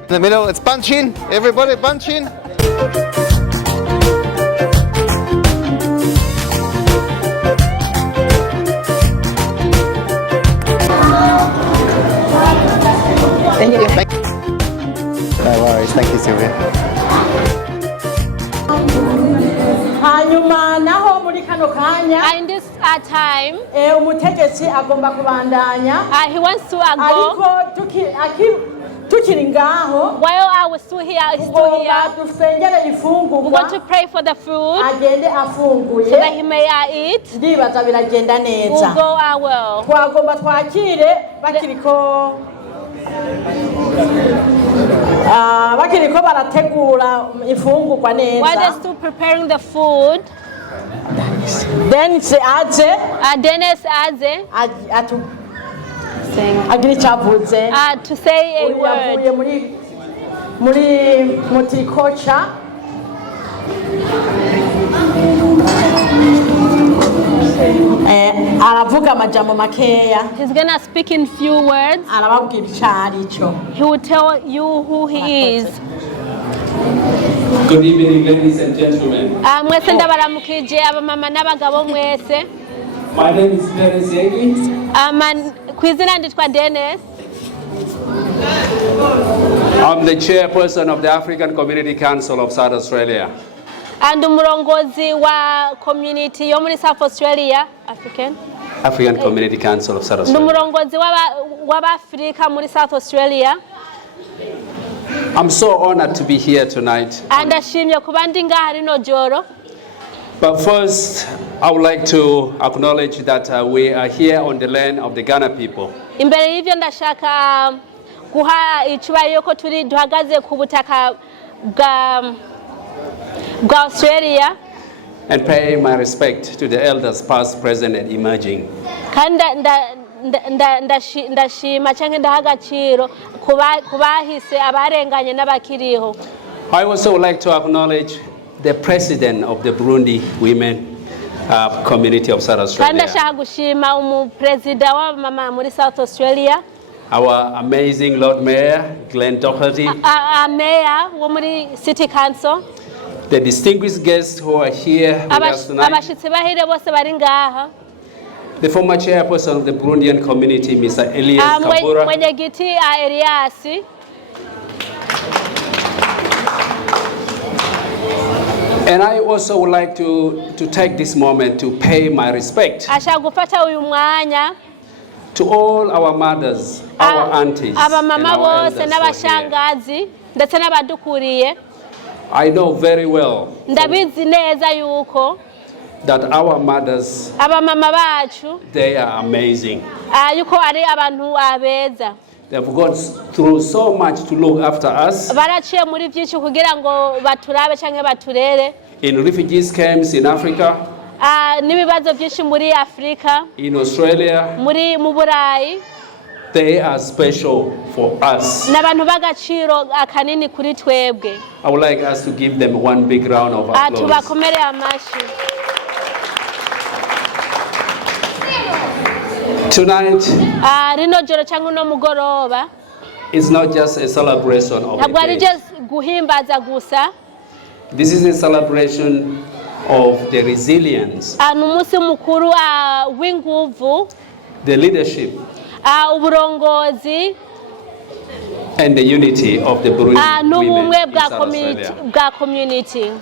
In the middle, it's bunch in. Everybody bunch in. Thank you. No worries. Thank you, Sylvia. hanyuma naho muri kano kanya In this time, umutegetsi agomba kubandanya he wants to go. ariko tukiri ngaho While I was still here, ugomba dusengere we ifungurwa want to pray for the food agende so that afunguye he may eat. ndibaza biragenda We'll neza go well. twagomba twakire bakiriko barategura ifungurwa While they're neza still preparing the food, Dennis aje Dennis Aze something. agira icyo avuze To say a word. yavuye muri multiculture aravuga amajambo makeya. He's gonna speak in few words. Arababwira icyo ari cyo. He will tell you who he is. Good evening, ladies and gentlemen. Mwese ndabaramukije abamama n'abagabo mwese. My name is Dennis Yegi. Kwizina nditwa Dennis. I'm the chairperson of the African Community Council of South Australia. And umurongozi wa community yo muri South Australia, African Community Council of South Australia. Umurongozi w'Abafrika muri South Australia. I'm so honored to be here tonight. And ndashimye kuba ndi ngaha rino joro. But first, I would like to acknowledge that we are here on the land of the Ghana people. Imbere y'ivyo ndashaka guha icyubahiro yuko turi duhagaze ku butaka bwa Australia. And pay my respect to the elders past, present and emerging. Kandi ndashima cyangwa ndaha agaciro kubahise abarenganye n'abakiriho. I also would like to acknowledge the president of the Burundi Women Community of South Australia. Kandi ndashaka gushima umuperezida w'abamama muri South Australia. Our amazing Lord Mayor, Glenn Doherty. Mayor wo muri City Council. The distinguished guests who are here with us tonight. Abashitsi bahire bose bari ngaha. The former chairperson of the Burundian community, Mr. Elias Kabura. Mwenyekiti Elias. And I also would like to take this moment to pay my respect ashagufata uyu mwanya to all our mothers, our aunties, abamama bose n'abashangazi ndetse n'abadukuriye. I know very well ndabizi neza yuko that our mothers, abamama bacu, they are amazing. Yuko ari abantu abeza. They have gone through so much to look after us. Baraciye muri byinshi kugira ngo baturabe cyangwa baturere. In refugee camps in Africa. N'ibibazo byinshi muri Afrika. In Australia. Mu Burayi. They are special for us. N'abantu bagaciro akanini kuri twebwe. I would like us to give them one big round of applause. Tubakomere amashi. Tonight, rino joro cyangwa no mugoroba, it's not just a celebration of ntabwo ari just guhimbaza gusa. This is a celebration of the resilience, umunsi mukuru w'inguvu, the leadership, uburongozi, and the unity of the Burundian women in South Australia. Bwa community.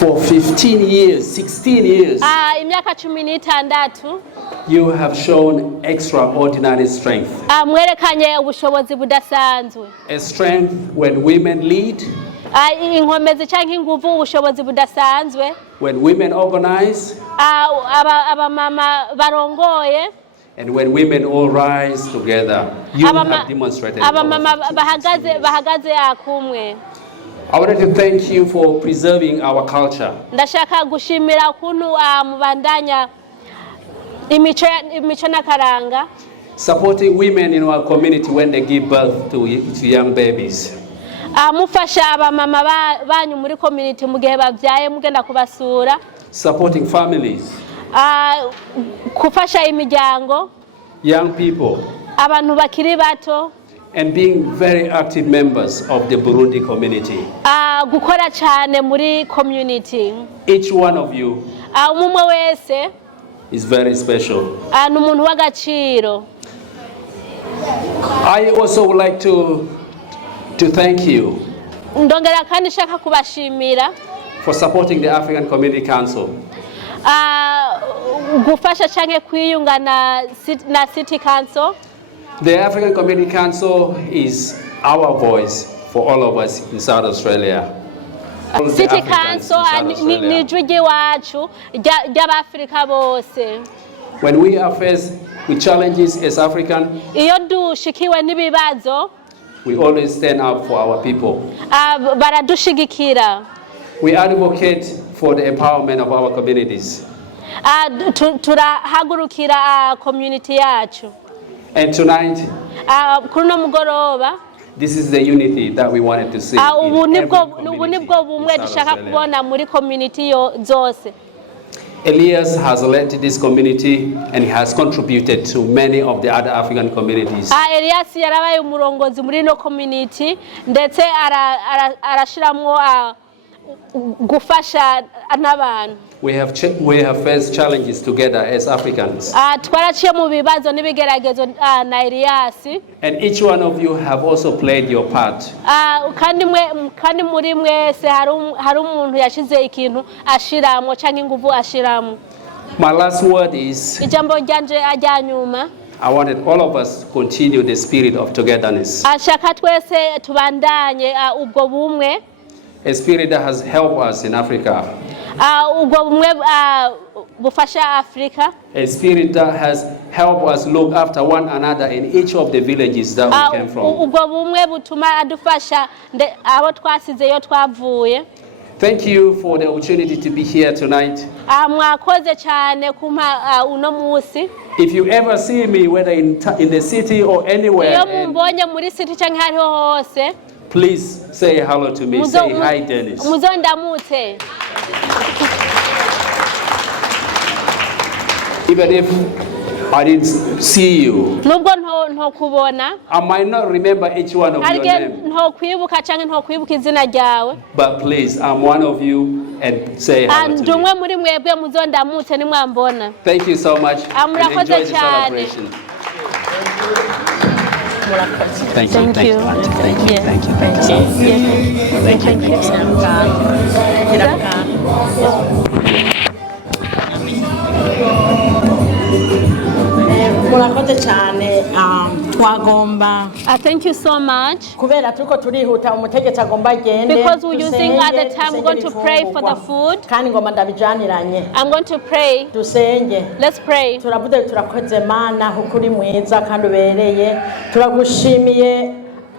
For 15 years, 16 years, imyaka 16 you have shown extraordinary strength. Mwerekanye ubushobozi budasanzwe. A strength when women lead, inkomezi cyangwa inguvu, ubushobozi budasanzwe. When women organize, abamama barongoye. And when women all rise together, you have demonstrated. Abamama bahagaze akumwe. I wanted to thank you for preserving our culture. Ndashaka gushimira ukuntu mubandanya imico n'akaranga. Supporting women in our community when they give birth to young babies. Mufasha abamama banyu muri community mu gihe bavyaye mugenda kubasura. Supporting families. Kufasha imiryango. Young people. Abantu bakiri bato. And being very active members of the Burundi community. Gukora cyane muri community. Each one of you umwe wese is very special. N'umuntu w'agaciro. I also would like to thank you ndongera kandi shaka kubashimira for supporting the African Community Council. Gufasha cyane kwiyunga na City Council. The African Community Council is our voice for all of us in South Australia. City Council ni jwigi wacu ry'Abafrika bose. When we are faced with challenges as African, iyo dushikiwe n'ibibazo, we always stand up for our people. Baradushigikira. We advocate for the empowerment of our communities. turahagurukira community yacu. And tonight, kuno mugoroba, this is the unity that we wanted to see in every community. Elias has led this community and he has contributed to many of the other African communities. Elias yarabaye umurongozi muri no community ndetse arashiramwo gufasha n'abantu. We have faced challenges together as Africans. Twaraciye mu bibazo n'ibigeragezo na Elias. And each one of you have also played your part. Kandi muri mwese hari umuntu yashize ikintu ashiramo cyangwa ingufu ashiramo. My last word is, ijambo ryanje ajyanyuma, I wanted all of us to continue the spirit of togetherness. Ashaka twese tubandanye ubwo bumwe. A spirit that has helped us in Africa. A spirit that has helped us look after one another in each of the villages that we came from. Thank you for the opportunity to be here tonight. If you ever see me, whether in the city or anywhere, please say hello to me. Say hi, Dennis. Even if I didn't see you, I might not remember each one of your names. But please, I'm one of you and say hello to me. Thank you so much and enjoy the celebration. Thank you. Thank you. Thank you. Thank you. Thank you. Murakoze cyane twagomba. Thank you so much. Kubera turiko turihuta umutegetsi agomba agende. Because we're using at the time, we're going to pray for the food. Kandi ngoma ndabijaniranye. I'm going to pray. Dusenge. Let's pray. Turavuze turakoze Mana ukuri mwiza kandi ubereye. Turagushimiye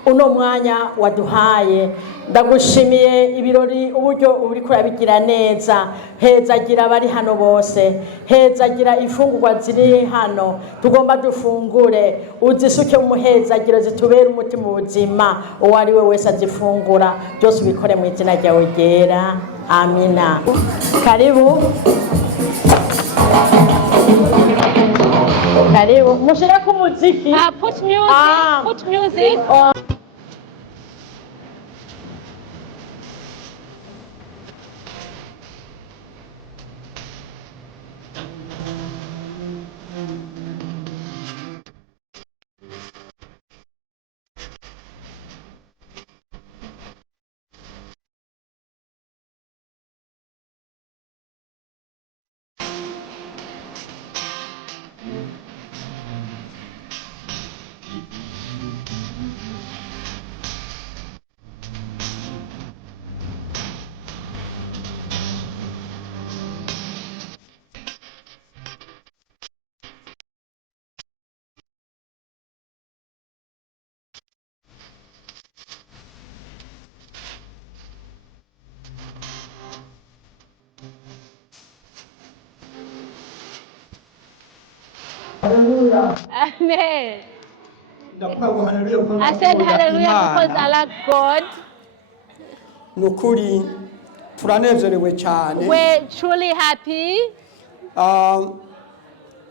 uno mwanya waduhaye. Ndagushimiye ibirori uburyo uri kurabigira neza. Hezagira bari hano bose. Hezagira ifungurwa ziri hano. Tugomba dufungure. Uzisuke mu hezagiro zitubera umutima ubuzima. Uwo ari we wese azifungura. Byose ubikore mu izina ryawe ryera. Amina. Karibu. Karibu. Mushira ku muziki. Put music. Put music. Hallelujah. Amen. I said hallelujah because I like God. Nukuri turanezerewe cyane. We're truly happy.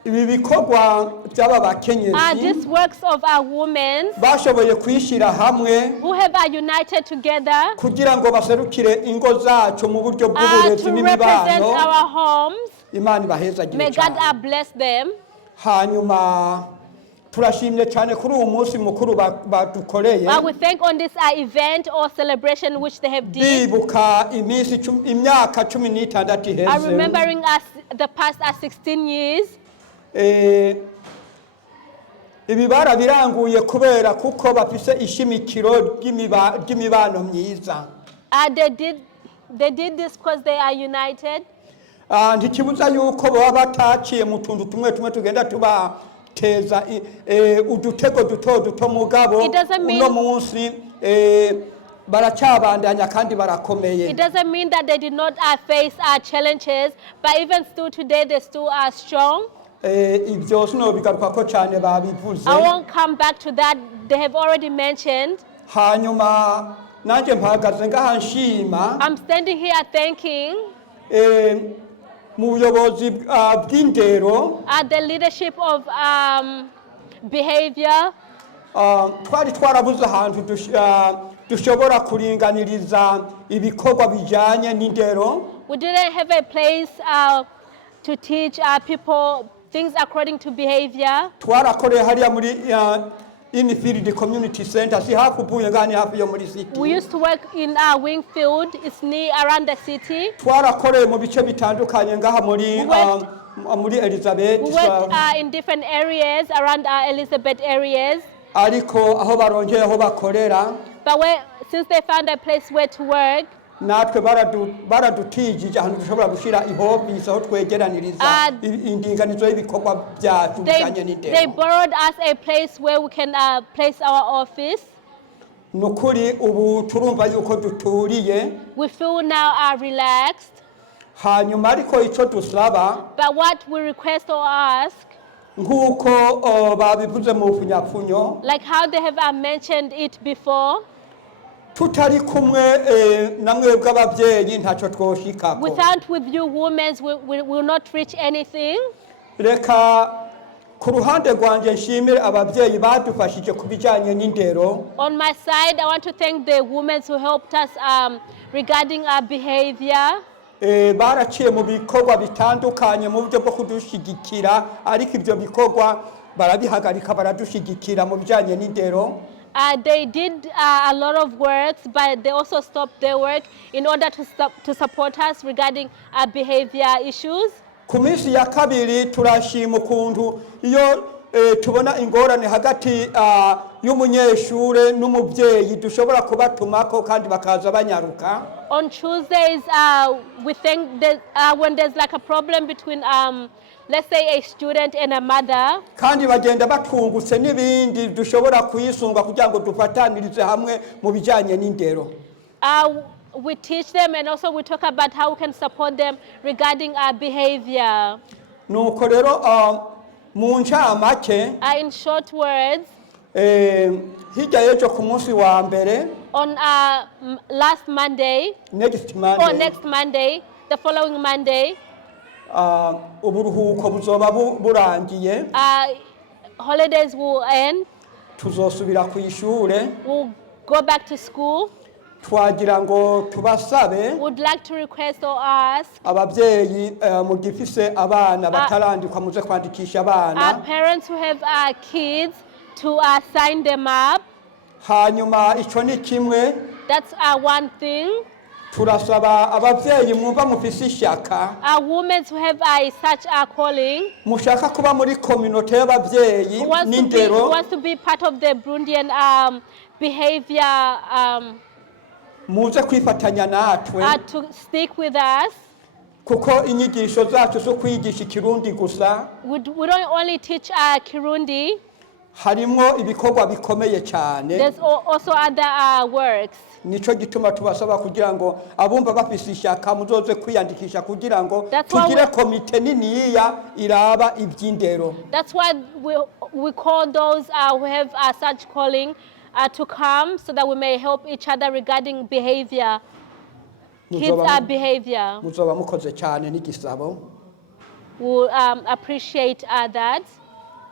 Ibi bikorwa by'aba bakenyezi. These works of our women bashoboye kwishira hamwe who have united together kugira ngo baserukire ingo zacu mu buryo bw'uburezi n'imibano. Our homes. Imana ibahezagire. May God bless them. Hanyuma turashimye cyane kuri uyu munsi mukuru badukoreye. We thank on this event or celebration which they have did. Bibuka iminsi imyaka 16 iheze. I'm remembering us the past 16 years. Ibi barabiranguye kubera kuko bafise ishimikiro ry'imibano myiza. They did this because they are united. Ntikibuza yuko baba bataciye mu tuntu tumwe tugenda tubateza udutego duto mugabo uno munsi baracyabandanya kandi barakomeye. It doesn't mean that they did not face challenges, but even still today they still are strong. Ibyo sinobigarukako cyane babivuze. I won't come back to that. They have already mentioned. Hanyuma nanjye mpagaze ngaha nshima. I'm standing here thanking mu buyobozi bw'indero. The leadership of behavior. Twari twarabuze ahantu dushobora kuringaniriza ibikorwa bijyanye n'indero. We didn't have a place to teach people things according to behavior. Twarakoreye hariya muri Infield Community Center, si hafi uvuye ngani hafi yo muri city. We used to work in Wingfield, it's near around the city. Twarakoreye mu bice bitandukanye ngaha muri Elizabeth. We worked in different areas around Elizabeth areas. Ariko aho barongeye aho bakorera. But since they found a place where to work, natwe baradutijije ahantu dushobora gushira ihofisi aho twegeraniriza indinganizo y'ibikorwa byacu bijyanye n'indero. They borrowed us a place where we can place our office. Nukuri ubu turumva yuko duturiye. We feel now relaxed. Hanyuma ariko icyo dusaba. But what we request or ask, nkuko babivuze mu funyapfunyo, like how they have mentioned it before, tutari kumwe namwe bw'ababyeyi ntacyo twoshikako. Without with you women we will not reach anything. Reka ku ruhande rwanje nshimire ababyeyi badufashije kubijyanye n'indero. On my side, I want to thank the women who helped us regarding our behavior. Baraciye mu bikorwa bitandukanye mu buryo bwo kudushigikira, ariko ibyo bikorwa barabihagarika baradushigikira mu bijyanye n'indero. They did a lot of works, but they also stopped their work in order to support us regarding our behavior issues. Ku minsi ya kabiri turashima ukuntu iyo tubona ingorane hagati y'umunyeshure n'umubyeyi dushobora kubatumako kandi bakaza banyaruka. On Tuesdays, we think that when there's like a problem between let's say a student and a mother, kandi bagenda batwungutse n'ibindi dushobora kuyisunga kugira ngo dufatanirize hamwe mu bijyanye n'indero. We teach them and also we talk about how we can support them regarding our behavior. Nuko rero mu ncamake, in short words, hirya y'ejo ku munsi wa mbere, on next Monday, the following Monday, uburuhuko buzoba burangiye. Holidays will end. Tuzosubira ku ishure. We'll go back to school. Twagira ngo tubasabe. Would like to request or ask. Ababyeyi mugifise abana batarandikwa muze kwandikisha abana. Parents who have kids to sign them up. Hanyuma ico ni kimwe. That's one thing. Turasaba ababyeyi mwumva mufise ishyaka. Women who have such a calling. Mushaka kuba muri community y'ababyeyi n'indero. Who wants to be part of the Burundian behavior. Muze kwifatanya natwe. To stick with us. Kuko inyigisho zacu zo kwigisha Kirundi gusa. We don't only teach Kirundi. Harimo ibikorwa bikomeye cyane. There's also other works. Nico gituma tubasaba kugira ngo abumva bafise ishyaka muzoze kwiyandikisha kugira ngo tugire komite niniya iraba iby'indero. That's why we call those who have such calling to come so that we may help each other regarding behavior. Kids' behavior. Muzoba mukoze cyane n'igisabo. We appreciate that.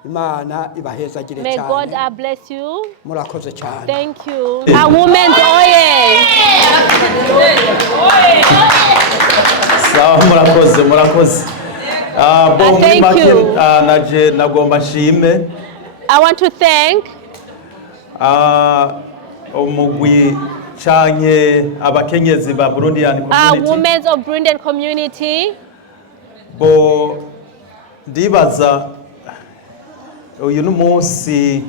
Imana ibahezagire cyane. May God bless you. Murakoze cyane. Thank you. Women oye. Sawa murakoze. Thank you. Naje nagomba nshime. I want to thank umugwi canke abakenyezi ba Burundian community. Women of Burundian community. Bo ndibaza uyu n'umunsi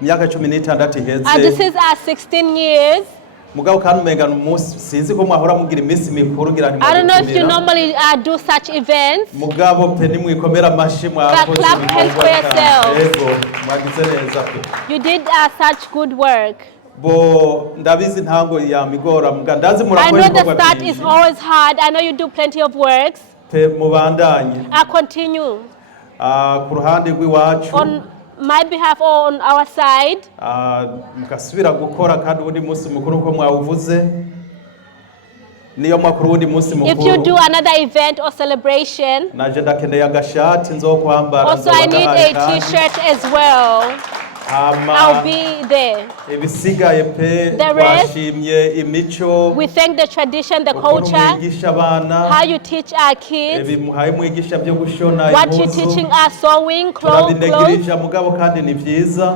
myaka 16 iheze. This is 16 years. Mugabo kandi umenga n'umunsi sinzi ko mwahora mugira iminsi mikuru ngira nti. I don't know if you normally do such events. Mugabo pe nimwikomera amashi mwakoze. Clap hands for yourself. Yego mwagize neza pe. You did such good work. bo ndabizi ntango ya migora mga ndazi I murakora know the ibikorwa start is byinshi always hard. I know you do plenty of works. pe mubandanye I continue ku ruhande rw'iwacu on my behalf or on our side. mukasubira gukora kandi ubundi munsi mukuru uko mwawuvuze niyo makuru ubundi munsi mukuru. If you do another event or celebration, naje ndakeneye agashati nzokwambara. Also I need a t-shirt as well. I'll be there. Ibisigaye pe twashimye imico. We thank the tradition, the culture, how you teach our kids, what you're teaching us, sewing, clothes.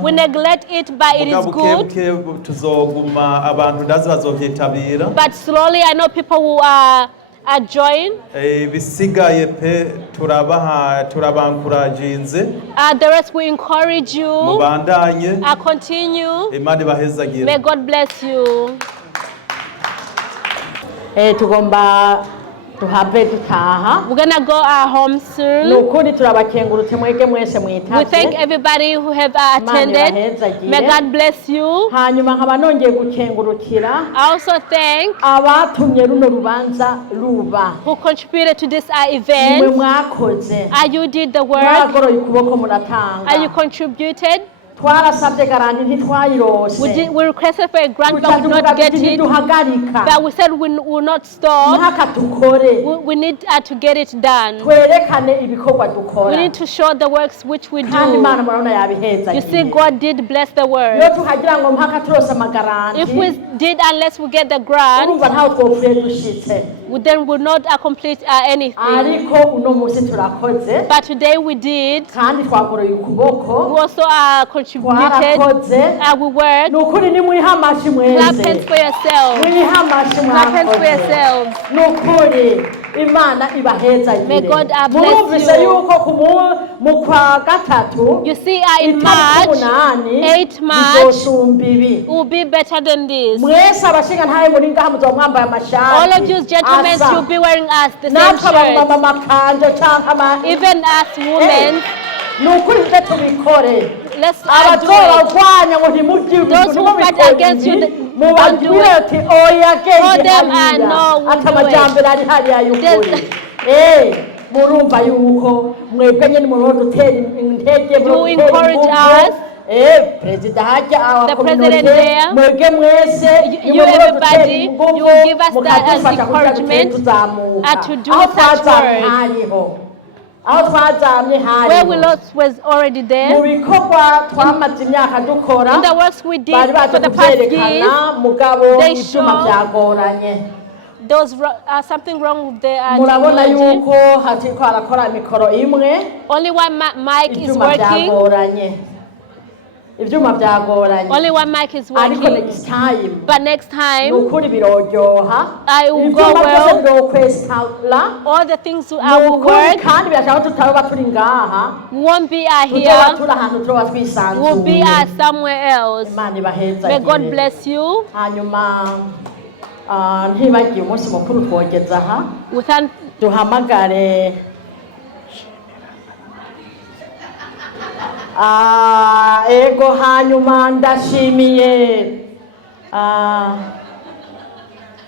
We neglect it, but it is good. But slowly I know people who are join. Ibisigaye pe turabankuraginze. The rest we encourage you. Mubandanye. Continue. Imana ibahezagire. May God bless you. Tugomba tuhave dutaha. We're gonna go home soon. Nukuri turabakengurutse mwege mwese mwitavye. We thank everybody who have attended. May God bless you. Hanyuma nkaba nongeye gukengurukira. I also thank abatumye runo rubanza ruba. Who contributed to this event. Mwe mwakoze. You did the work. Mwagoroye ukuboko muratanga. You contributed. Twarasabye garanti ntitwayirose. We requested for a grant but we did not get it. But we said we will not stop. We need to get it done. We need to show the works which we do. You see, God did bless the work. If we did unless we get the grant, then we will not accomplish anything. But today we did. We also contributed. We worked. Clap hands for yourselves. Clap hands for yourselves. May God bless you. You see, in March, 8 March, will be better than this. All of you gentlemen should be wearing us the same shirt. Even us women. Let's do it. Those who fight against you, don't do it. Tell them no, we'll do it. Murumva yuko mwebwe nyene murotera intege you encourage us. The president there, you everybody, you give us that as encouragement to do such work. Where we lost was already there. In the works we did for the past years, they show there was something wrong with the technology. Only one mic is working. Only one mic is working. But next time, I will go well. All the things will work. We won't be here. We'll be somewhere else. May God bless you. Duhamagare ego hanyuma ndashimiye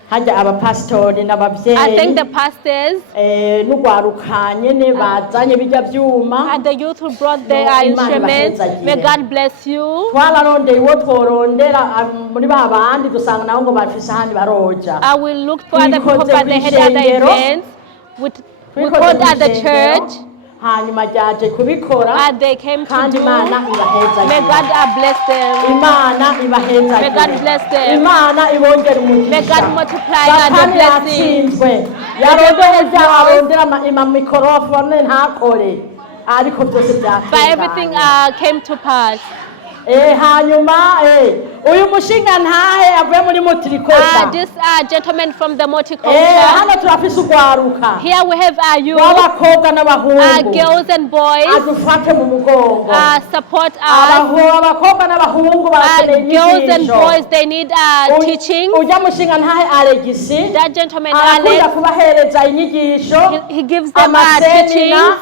hajya abapastori n'abavyeyi. I thank the pastors n'ugwarukanye ne bazanye bijya byuma and the youth who brought their instruments. May God bless you. Twararondeye uwo tworondera muri babandi dusanga naho ngo bafise handi baroja. I will look for other people but they had other events. We called at the church. Hanyuma ryaje kubikora they came to do. Imana ibaheza. May God bless them. Imana ibaheza. May God bless them. Imana ibongera umugisha. May God multiply the blessings. Arondera mikrofone ntakore ariko byose byakora. But everything came to pass. Hanyuma uyu mushinga ntahe avuye muri Motrikosa. This gentleman from the Motrikosa. Hano turafise ugwaruka. Here we have you. Abakobwa n'abahungu. Girls and boys. Adufate mu mugongo. Support us. Abakobwa n'abahungu barakeneye inyigisho. Girls and boys, they need teaching. Ujya mushinga ntahe Alexis. That gentleman Alex. Kubahereza inyigisho. He gives them teachings,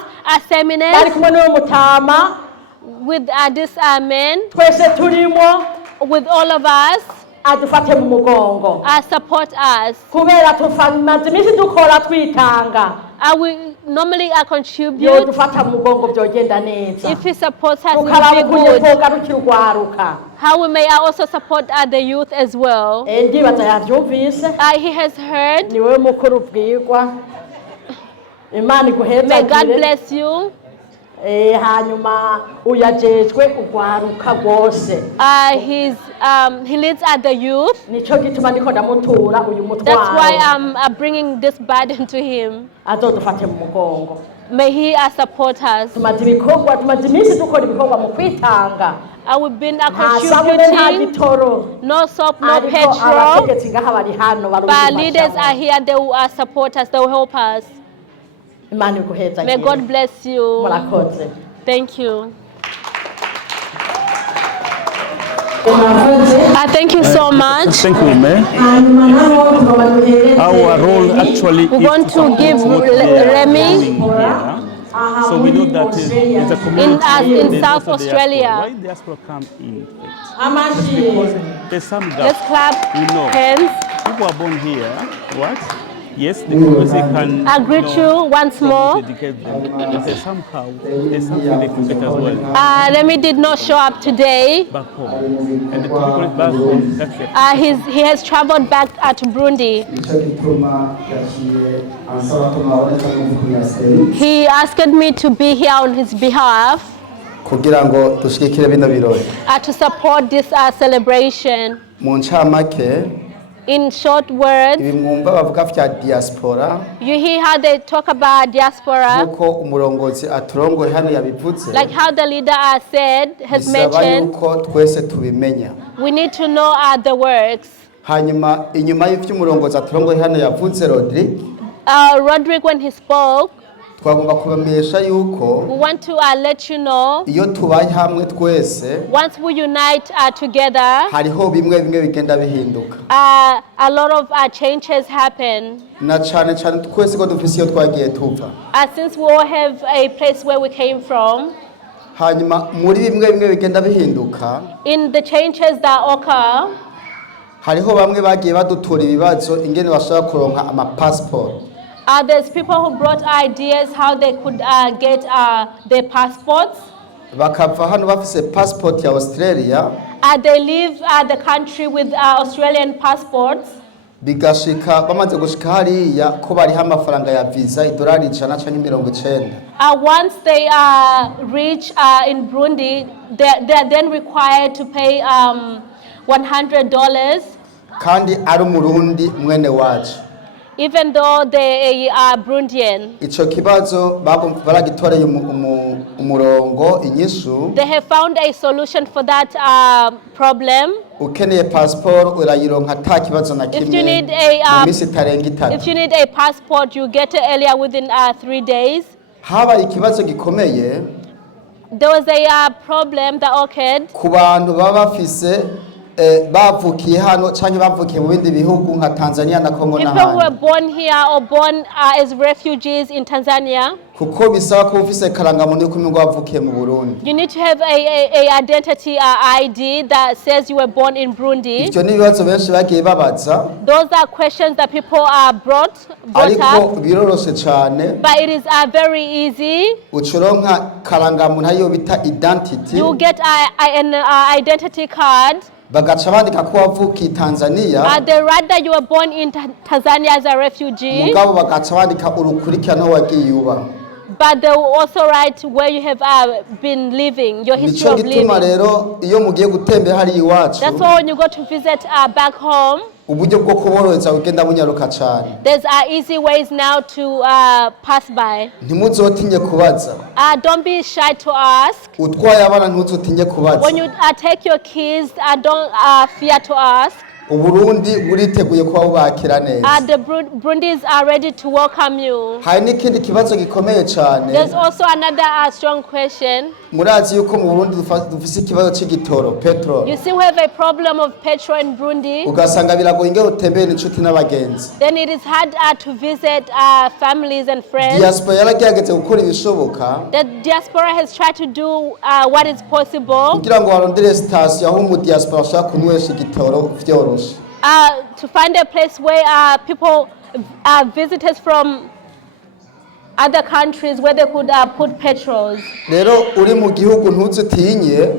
seminars. Bari kumwe n'uwo mutama. With this man, with with all of us, adufate mu mugongo support us kubera tumaze iminsi dukora twitanga we normally contribute yo dufata mu mugongo byogenda neza if he supports us it will be good how we may also support the youth as well ndibaza yavyumvise he has heard niwe mukuru bwirwa Imana iguheza may God bless you hanyuma uyajejwe ugwaruka rwose he leads at the youth nico gituma ndiko ndamutura uyu mutwaro that's why I'm bringing this burden to him azodufate mu mugongo may he support us tumaze ibikorwa tumaze iminsi dukora ibikorwa mu kwitanga we've been contributing no soap no petrol but leaders are here they will support us they will help us may God bless you thank you thank you so much. Thank you, Mayor. Our role actually we want to give Remy. So we know that it's a community in South Australia. Why diaspora come in? There's some gap. Let's clap hands. People are born here. What? Yes, the community can. I greet you once more. Somehow, there's something they forget as well. Remy did not show up today. Back home. And the people back home, that's it. He has traveled back to Burundi. He asked me to be here on his behalf. To support this celebration. In short words, you hear how they talk about diaspora, like how the leader has mentioned, we need to know the works. Roderick, when he spoke, we want to let you know, once we unite together, a lot of changes happen. Since we all have a place where we came from, in the changes that occur, there's people who brought ideas how they could get their passports. They leave the country with Australian passports. Once they reach in Burundi, they're then required to pay $100. Even though they are Burundian. They have found a solution for that problem. If you need a passport, you get it earlier within 3 days. There was a problem that occurred. People who were born here or born as refugees in Tanzania, you need to have a identity ID that says you were born in Burundi. Those are questions that people are brought up, but it is very easy. You get an identity card. They write that you were born in Tanzania as a refugee, but they will also write where you have been living, your history of living. That's why when you go to visit back home, there's easy ways now to pass by. Don't be shy to ask. When you take your keys, don't fear to ask. The Burundis are ready to welcome you. There's also another strong question. murazi yuko mu Burundi dufise ikibazo c'igitoro petrol. You see we have a problem of petrol in Burundi. Ugasanga biragoye ingene utembera inshuti n'abagenzi. Then it is hard to visit families and friends. Diaspora yaragerageje gukora ibishoboka. The diaspora has tried to do what is possible. Kugira ngo barondere station aho mu diaspora bashaka kunywesha igitoro vyoroshe. To find a place where people visitors from other countries where they could put petrols. Rero uri mu gihugu ntuzutinye.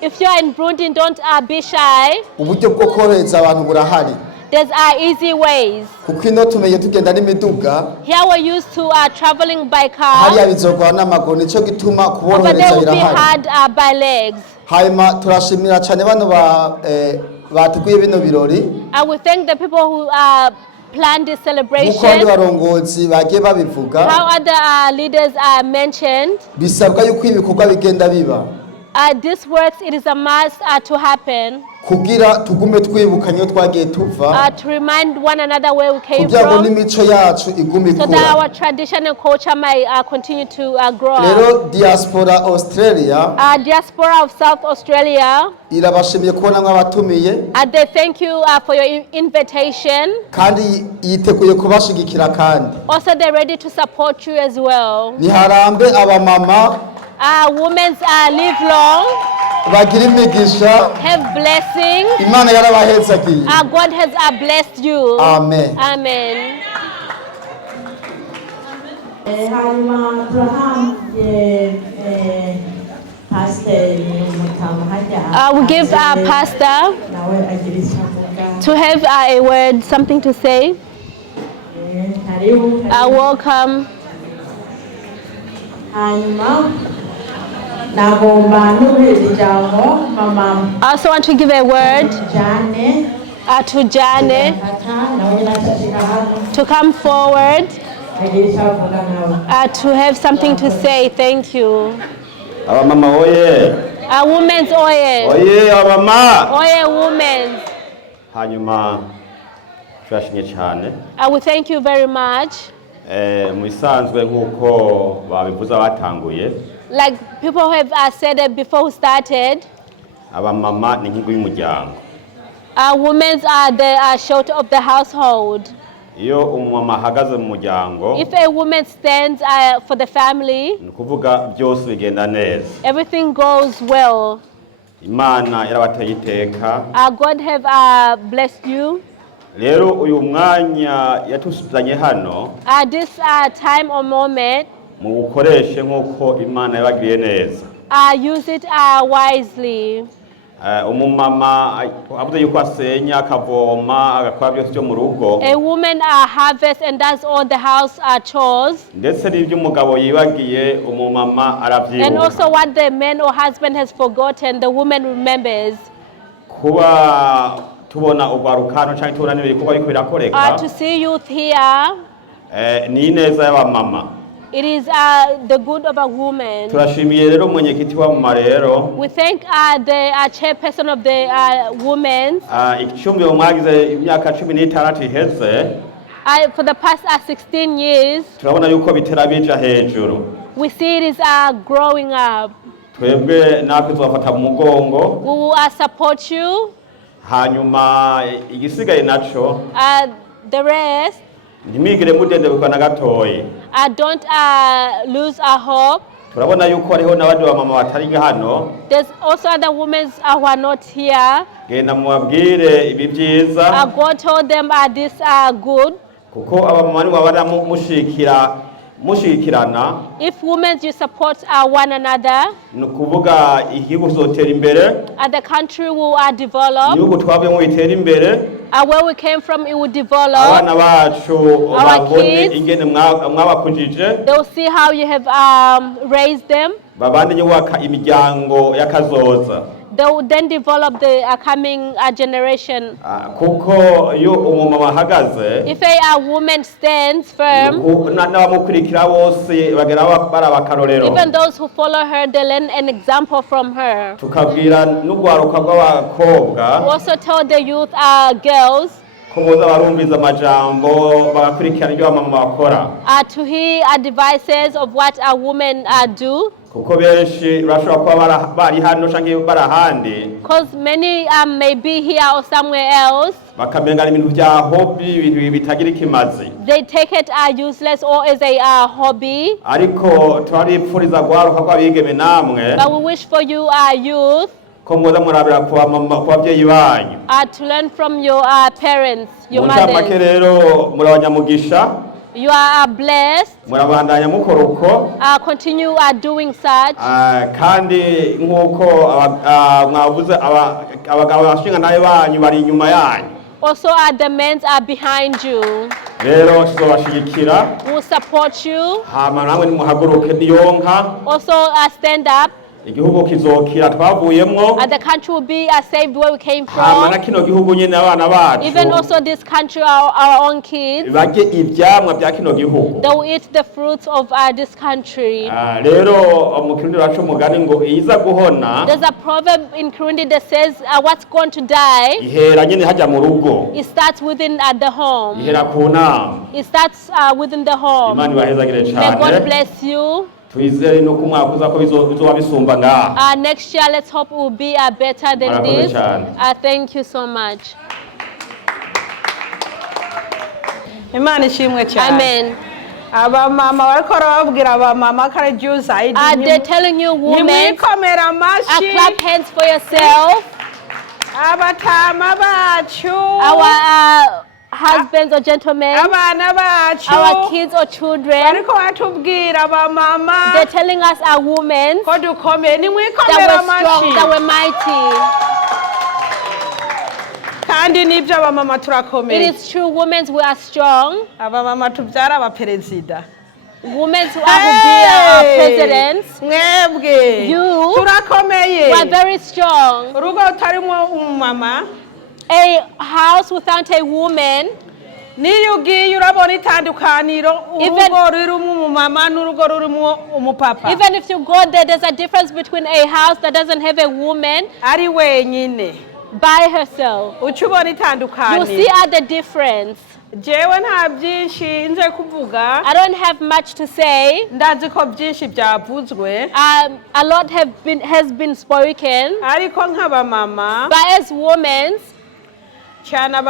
If you are in Burundi, don't be shy. Uburyo bwo korohereza abantu burahari. There's easy ways. Kuko ino tumenye tugenda n'imiduga. Here we're used to traveling by car. Hariya bizogwa n'amaguru nico gituma kuborohereza birahari. But they will be hard by legs. Hanyuma turashimira cyane bano batuguye bino birori. I will thank the people who planned this celebration. Mukondi barongozi bagiye babivuga. How other leaders are mentioned. Bisabwa yuko ibikorwa bigenda biba. This works, it is a must to happen. Kugira tugume twibukanye iyo twagiye tuva. To remind one another where we came kugira ngo from. n'imico yacu igume ikura. So that our tradition and culture might continue to grow. Rero Diaspora Australia. Diaspora of South Australia. Irabashimiye kubona mwabatumiye. They thank you for your invitation. Kandi yiteguye kubashigikira kandi. Also they're ready to support you as well. Niharambe abamama. Women live long. Bagira imigisha. Have blessings. Imana yarabahezagiye. God has blessed you. Amen. Amen. Hanyuma turahambye pastor we give our pastor to have a word, something to say. Welcome. Hanyuma I also want to give a word to Jane to come forward to have something to say. Thank you. Mama oye. Women's oye. Oye abama. Oye women's. Hanyuma turashimye cyane. I will thank you very much. Musanzwe nkuko babivuza batanguye. Like people have said it before we started. Abamama ni nkingi y'umuryango. Women are the shelter of the household. Iyo umumama ahagaze mu muryango. If a woman stands for the family. Nukuvuga byose bigenda neza. Everything goes well. Imana yarabateye iteka. God have blessed you. Rero uyu mwanya yatusuzanye hano. This time or moment. Mugukoreshe nkuko Imana yabagiriye neza. Use it wisely. Umumama avuze yuko asenya akavoma agakora byose byo mu rugo. A woman harvests and does all the house chores. Ndetse n'ibyo umugabo yibagiye umumama arabyibuka. And also what the man or husband has forgotten, the woman remembers. Kuba tubona ugwarukano cyangwa tubona n'ibikuba biko birakoreka. To see youth here. Ni neza y'abamama. It is the good of a woman. Turashimiye rero mwenyekiti wa mama rero. We thank the chairperson of the women. Icumbi mwagize imyaka 16 iheze. For the past 16 years. Turabona yuko bitera bija hejuru. We see it is growing up. Twebwe natwe twafata mu mugongo. We will support you. Hanyuma igisigaye naco. The rest. Nimigire mudendebuka na gatoyi. Don't lose our hope. Turabona yuko hariho n'abandi bamama batari hano. There's also other women who are not here. Genda mubabwire ibi byiza. God told them these are good. Kuko abamama ni babana mushikirana. If women you support one another. Nukuvuga igihugu zotera imbere. The country will develop. Igihugu twabwe mu bitera imbere. Where we came from, it will develop. Abana bacu babone ingene mwabakujije. They will see how you have raised them. Babane nyubaka imiryango y'akazoza. They will then develop the coming generation. Kuko yo umumama ahagaze. If a woman stands firm. N'abamukurikira bose bagera barabakarorero. Even those who follow her, they learn an example from her. Tukabwira n'ugwaruka rw'abakobwa. Also tell the youth girls. Kuboza barumviza amajambo bagakurikirana ibyo abamama bakora. To hear advices of what a woman do. kuko benshi bashobora kuba bari hano canke bari ahandi, because many may be here or somewhere else. bakamenga ibintu bya hobby, ibintu bitagira ikimazi. They take it useless or as a hobby. Ariko twaripfuriza gwaruka kw'abigeme namwe, but we wish for you youth ko mwoza murabira ku babyeyi banyu, to learn from your parents, your mothers. Rero murabanyamugisha, you are blessed. murabandanya mukora uko, continue doing such. kandi nkuko mwavuze abagabo bashinga nayo banyu bari inyuma yanyu. Also the men are behind you. Rero tuzobashigikira, we will support you. hama namwe nimuhaguruke niyonka. Also stand up. Igihugu kizokira twavuyemwo, the country will be saved where we came from. hama na kino gihugu nyene abana bacu, even also this country, our own kids, barye ivyamwa bya kino gihugu. they will eat the fruits of this country. Rero mu Kirundi bacu mugani ngo iza guhona, there's a proverb in Kirundi that says what's going to die, ihera nyene hajya mu rugo, it starts within the home. ihera ku nama. It starts within the home. Imana ibahezagire May cyane. God bless you. Twizere no kumwakuza ko bizoba bisumba ngaha. Next year, let's hope it will be better than this. Thank you so much. Imana ishimwe cyane. Amen. Abamama bariko babwira abamama kare Jews ID. They're telling you women, nimwikomera amashi. clap hands for yourself. Abatama bacu. Our husbands or gentlemen, our kids or children, they're telling us our women that we're strong, that we're mighty. It is true, women, we are strong. Women who are presidents, you are very strong. A house without a woman, even if you go there, there's a difference between a house that doesn't have a woman by herself. You see the difference. I don't have much to say. A lot has been spoken. But as women, especially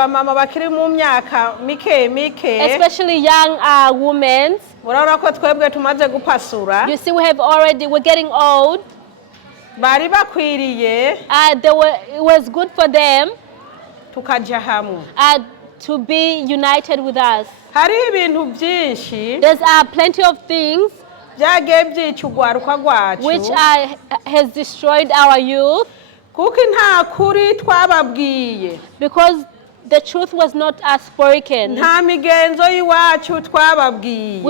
young women, you see we're getting old. It was good for them to be united with us. There's plenty of things which has destroyed our youth, because the truth was not spoken. We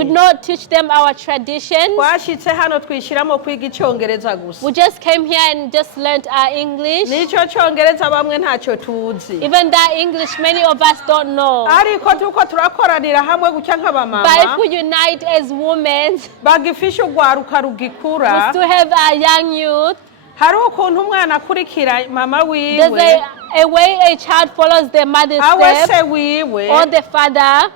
did not teach them our traditions. We just came here and just learned our English. Even that English, many of us don't know. But if we unite as women, we still have our young youth. There's a way a child follows their mother's steps or the father.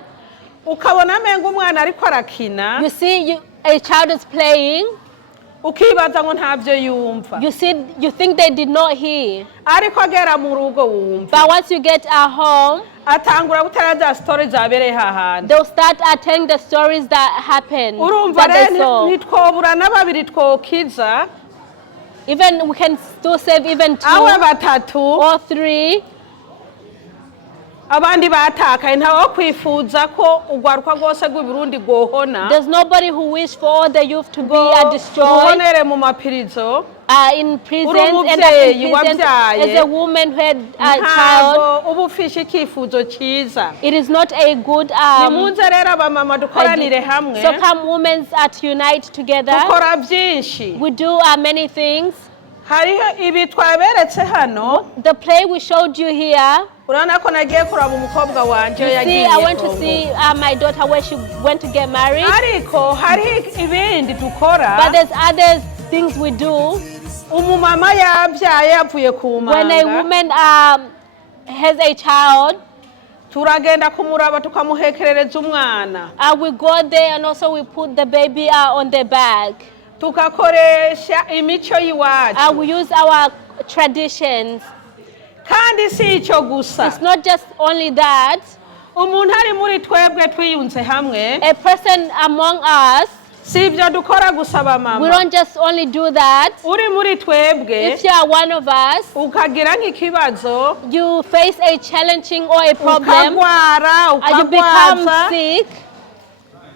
You see, a child is playing. You think they did not hear. But once you get at home, they'll start telling the stories that happened, that they saw. Even we can still save even 2 or 3. There's nobody who wishes for all the youth to be destroyed. In prisons and as a woman who had a child, it is not a good idea. So come women to unite together. We do many things. The play we showed you here, you see, I went to see my daughter where she went to get married. But there's other things we do. When a woman has a child, we go there and also we put the baby on the back. tukakoresha imico yiwacu. We use our traditions. Kandi si icyo gusa. It's not just only that. Umuntu ari muri twebwe twiyunze hamwe. A person among us. Si ibyo dukora gusaba mama. We don't just only do that. Uri muri twebwe. If you are one of us, ukagira nk'ikibazo, you face a challenging or a problem, ukagwara, and you become sick,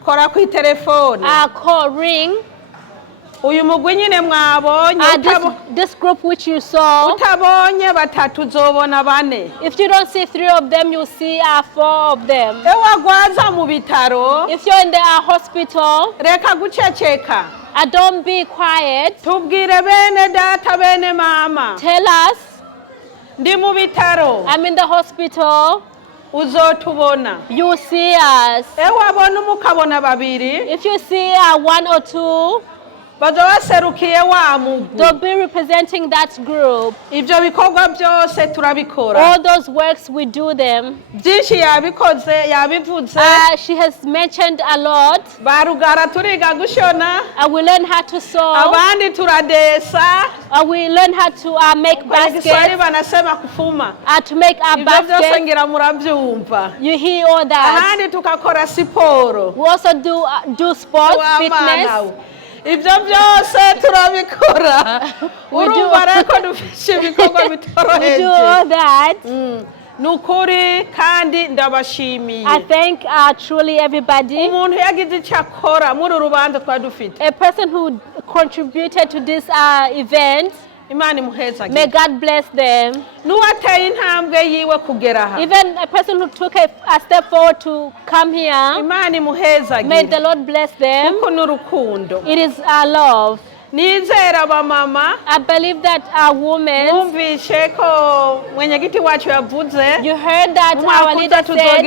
kora ku telefone. Call, ring. Uyu mugwi nyine mwabonye, this group which you saw, utabonye batatu uzobona bane. If you don't see 3 of them, you see 4 of them. Ewagwaza mu bitaro, if you're in the hospital, reka guceceka. Don't be quiet. Tubwire bene data bene mama. Tell us. Ndi mu bitaro. I'm in the hospital. Uzotubona. You see us. Ewabona umukabona babiri. If you see 1 or 2, they'll be representing that group. All those works, we do them. She has mentioned a lot. We learn how to sew. We learn how to make baskets. To make a basket. You hear all that. We also do sports, fitness. Ibyo byose turabikora. Urumva reko dufishe ibikorwa bitoroheje. We do all that. Nukuri kandi ndabashimiye. I thank truly everybody. Umuntu yagize icyo akora muri urubanza twadufite. A person who contributed to this event. May God bless them. Even a person who took a step forward to come here, may the Lord bless them. It is our love. I believe that our women, you heard that our leader said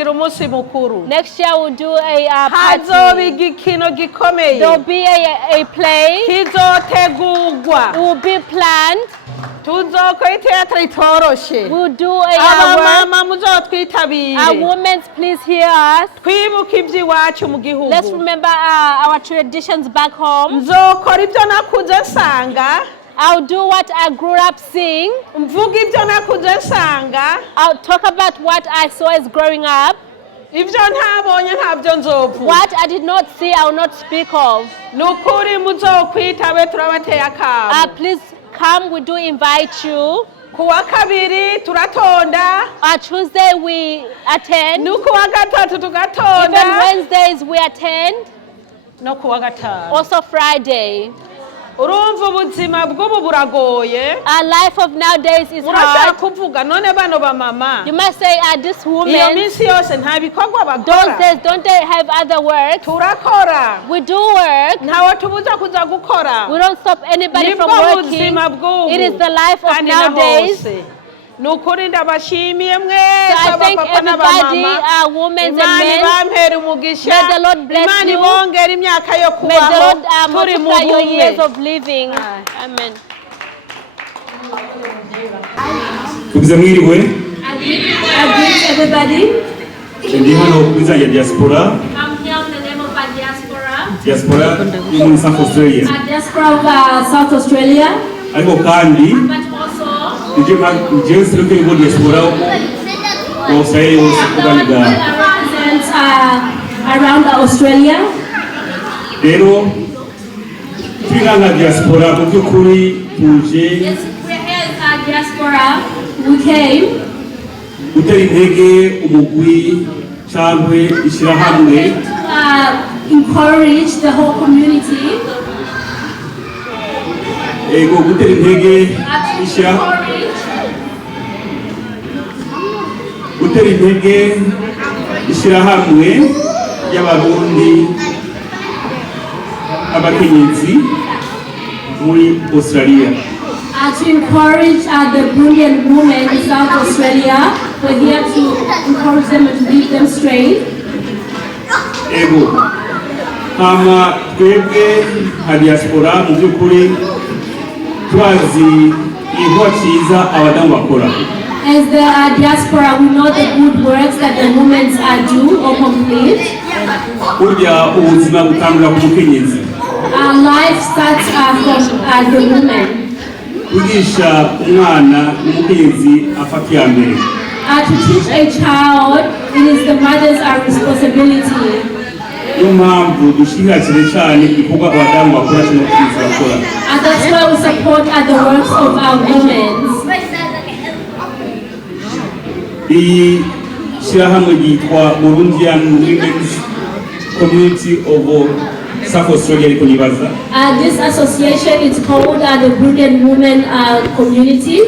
next year we'll do a party. There will be a play. It will be planned. We'll do our women, please hear us. Let's remember our traditions back home. I'll do what I grew up seeing. I'll talk about what I saw as growing up. What I did not see, I will not speak of. Please come, we do invite you. Tuesday we attend. Even Wednesdays we attend. Also Friday. Our life of nowadays is hard. You must say, this woman, those days, don't they have other work? We do work. We don't stop anybody from working. It is the life of nowadays. So I thank everybody, women and men. May the Lord bless you. May the Lord multiply your years of living. Amen. Tugize mwiriwe. Everybody. Ndi hano kuza ya Diaspora. I'm here in the name of Diaspora. Diaspora in South Australia. Diaspora of South Australia. Ariko kandi James looking for Diaspora Australia represents around Australia. Rero twiranga Diaspora mu byukuri tuje. Yes, we're here at Diaspora. We came. Gutera intege umugwi cyangwe ishyirahamwe. Encourage the whole community. Ego gutera intege ishyirahamwe y'abarundi abakenyezi muri Australia. To encourage the Burundian women in South Australia. We're here to encourage them and to lead them straight. Ego hama twebwe nka Diaspora mu by'ukuri twazi iho cyiza abadamu bakora. As the Diaspora, we know the good works that the women do or complete. Urya ubuzima butangura ku mukenyezi. life starts from the woman. Kwigisha umwana n'umukenyezi afata iya mbere. To teach a child, it is the mother's responsibility. Niyo mpamvu dushigikira cyane ibikorwa abadamu bakora cyane bakora. That's why we support the works of our women. Iyi shyirahamwe yitwa Burundian Women's Community of South Australia ariko nibaza. This association is called the Burundian Women Community.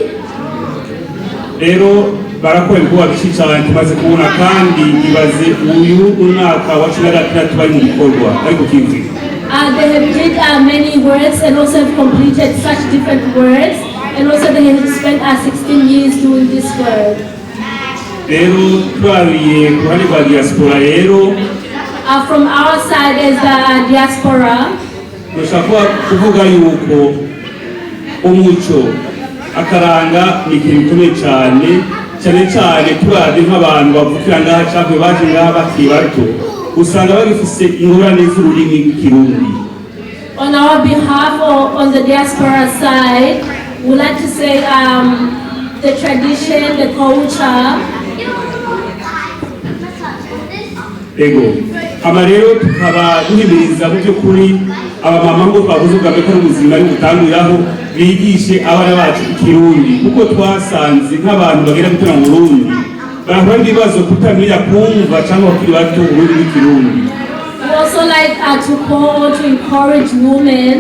Rero barakora ibikorwa byinshi cyane tumaze kubona kandi ibaze uyu umwaka wa 2023 bari mu bikorwa ariko kimwe. They have did many works and also have completed such different works, and also they have spent 16 years doing this work. Rero twariye ku ruhande rwa diaspora rero. From our side as the diaspora. Dushaka kuvuga yuko umuco akaranga ni ikintu gikomeye cyane cyane turazi nk'abantu bavukira ngaha cyangwa baje ngaha bakiri bato usanga bagifise ingorane z'ururimi rw'ikirundi. On our behalf or on the diaspora side, we like to say the tradition, the culture. Ego ama rero tukaba duhimiriza mu by'ukuri abamama ngo twavuze ubwa mbere ko ubuzima ari gutanguriraho bigishe abana bacu ikirundi kuko twasanze nk'abantu bagera gutera mu Burundi bahura n'ibibazo kutamenya kumva cyangwa bakiri bato ururimi rw'ikirundi. We also like to encourage women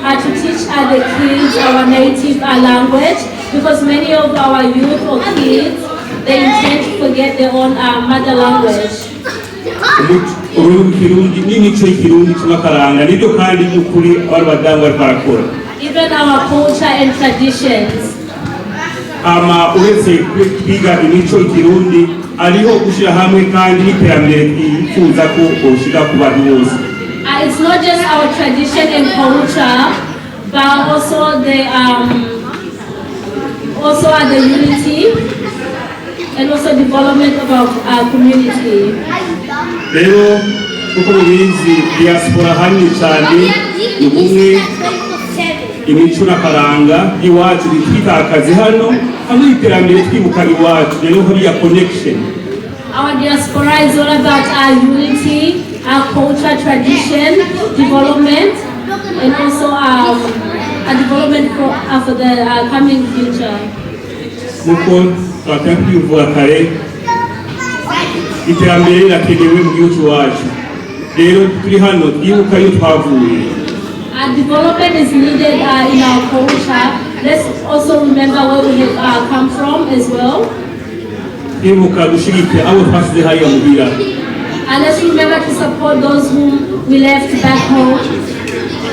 to teach the kids our native language, because many of our youth or kids, they intend to forget their own mother language. Ururimi rw'ikirundi n'imico y'ikirundi tunakaranga nibyo kandi n'ukuri abari badamu bari barakora. Even our culture and traditions. Uretse kwiga imico y'ikirundi ariho gushyira hamwe kandi n'iterambere twifuza ko ushyira ku bantu bose. It's not just our tradition and culture, but also the unity and also development of our community. Rero kuko mubizi diaspora hanini cyane ubumwe imico n'akaranga iwacu bitwitakaze hano hamwe iterambere twibuka iwacu rero hariya connection. Our diaspora is all about our unity, our culture, tradition, development, and also a development for the coming future. Muko twatanga kwivuga kare iterambere rirakenewe mu gihugu wacu rero turi hano twibuka iyo twavuye. Development is needed in our culture. Let's also remember where we have come from as well. Twibuka gushigikira abo twasize hariya muhira. Let's remember to support those whom we left back home.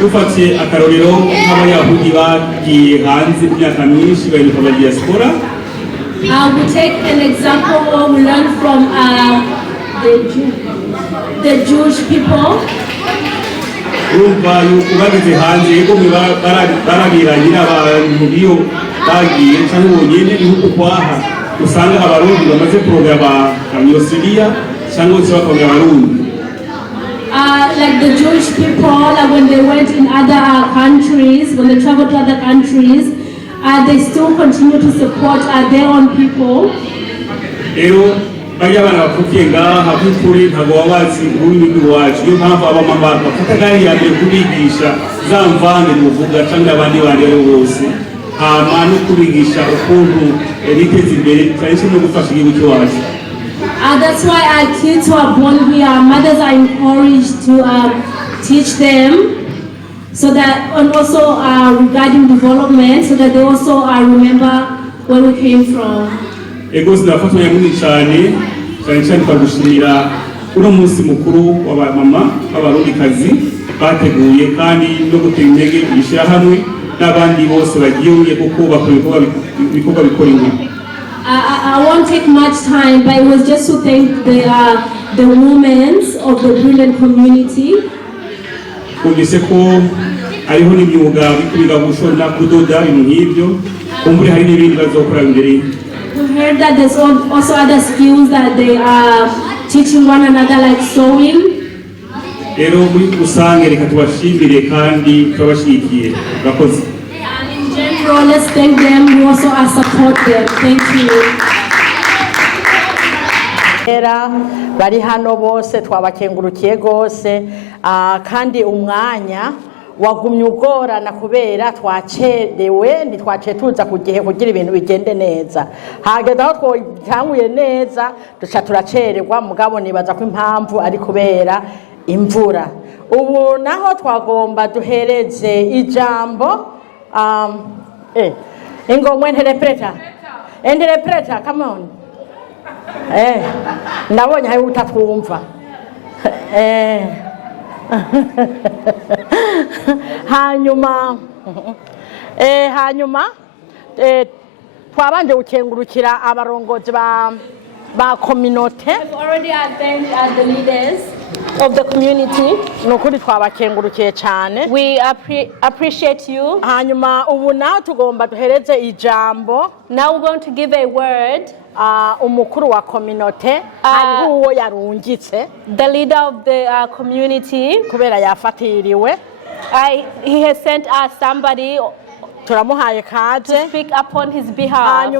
Dufatiye akarorero nk'abayahudi bagiye hanze imyaka myinshi bahinduka aba diaspora. We take an example where we learn from the Jewish people. Urumva yuko bageze hanze yego barabiranye n'abantu iyo bagiye cyangwa bonyine ihugu kwaha usanga abarundi bamaze kurogaba Australia cyangwa se bakongera abarundi. Like the Jewish people, when they went in other countries, when they traveled to other countries, they still continue to support their own people. Bajya bana bavukiye ngaha by'ukuri ntabwo babazi ururimi rw'iwacu niyo mpamvu abamama bafata gahunda ya mbere kubigisha za mvange muvuga cyangwa abandi bandi ari bose hama no kubigisha ukuntu biteza imbere cyane cyane no gufasha igihugu cy'iwacu. That's why our kids who are born here, our mothers are encouraged to teach them, so that, and also regarding development, so that they also remember where we came from. Ego sinafatanya munini cyane twagushimira uno munsi mukuru w'abamama b'abarundikazi bateguye kandi no gutera intege gushyira hamwe n'abandi bose bagiye kuko bakora ibikorwa bikora inkuru. I won't take much time, but it was just to thank the women of the Burundian community. Kumvise ko hariho n'imyuga bikurira gushona kudoda ibintu nk'ibyo kumbure hari n'ibindi bazokora imbere. We heard that there's also other skills that they are teaching one another, like sewing. rero muri rusange reka tubashimire kandi tubashigikiye murakoze. In general, let's thank them. We also support them. Thank you. Bari hano bose twabakengurukiye gose kandi umwanya wagumye ugorana kubera twacerewe ntitwacetuza ku gihe kugira ibintu bigende neza. Hageze aho twatanguye neza duca turacererwa mugabo nibaza ko impamvu ari kubera imvura. Ubu naho twagomba duhereze ijambo ingomwe interpreter come on. Ndabonye hari utatwumva. Hanyuma twabanje gukengurukira abarongozi ba community. I've already thanked the leaders of the community. Nukuri twabakengurukiye cyane. We appreciate you. Hanyuma ubu naho tugomba duhereze ijambo. Now we're going to give a word. Umukuru wa community hariho uwo yarungitse. The leader of the community kubera yafatiriwe. He has sent us somebody turamuhaye kaje to speak upon his behalf.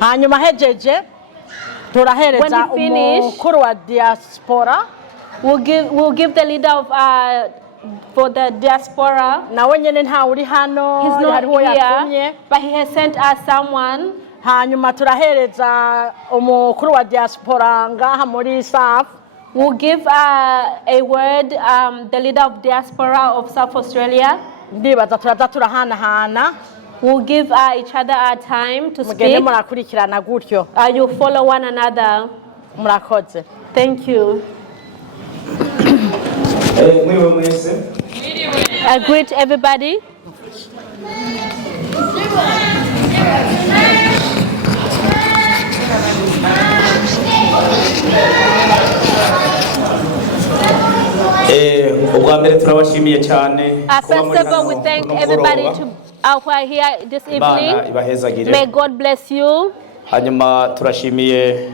Hanyuma hejeje turahereza umukuru wa Diaspora. We'll give the leader of for the Diaspora. Nawe nyene nta uri hano. He's not here, but he has sent us someone. Hanyuma turahereza umukuru wa Diaspora ngaha muri South. We'll give a word the leader of Diaspora of South Australia. Ndibaza turaza turahana. We'll give each other our time to speak. You follow one another. Thank you. I greet everybody. First of all, we thank everybody who are here this evening. May God bless you. Hanyuma turashimiye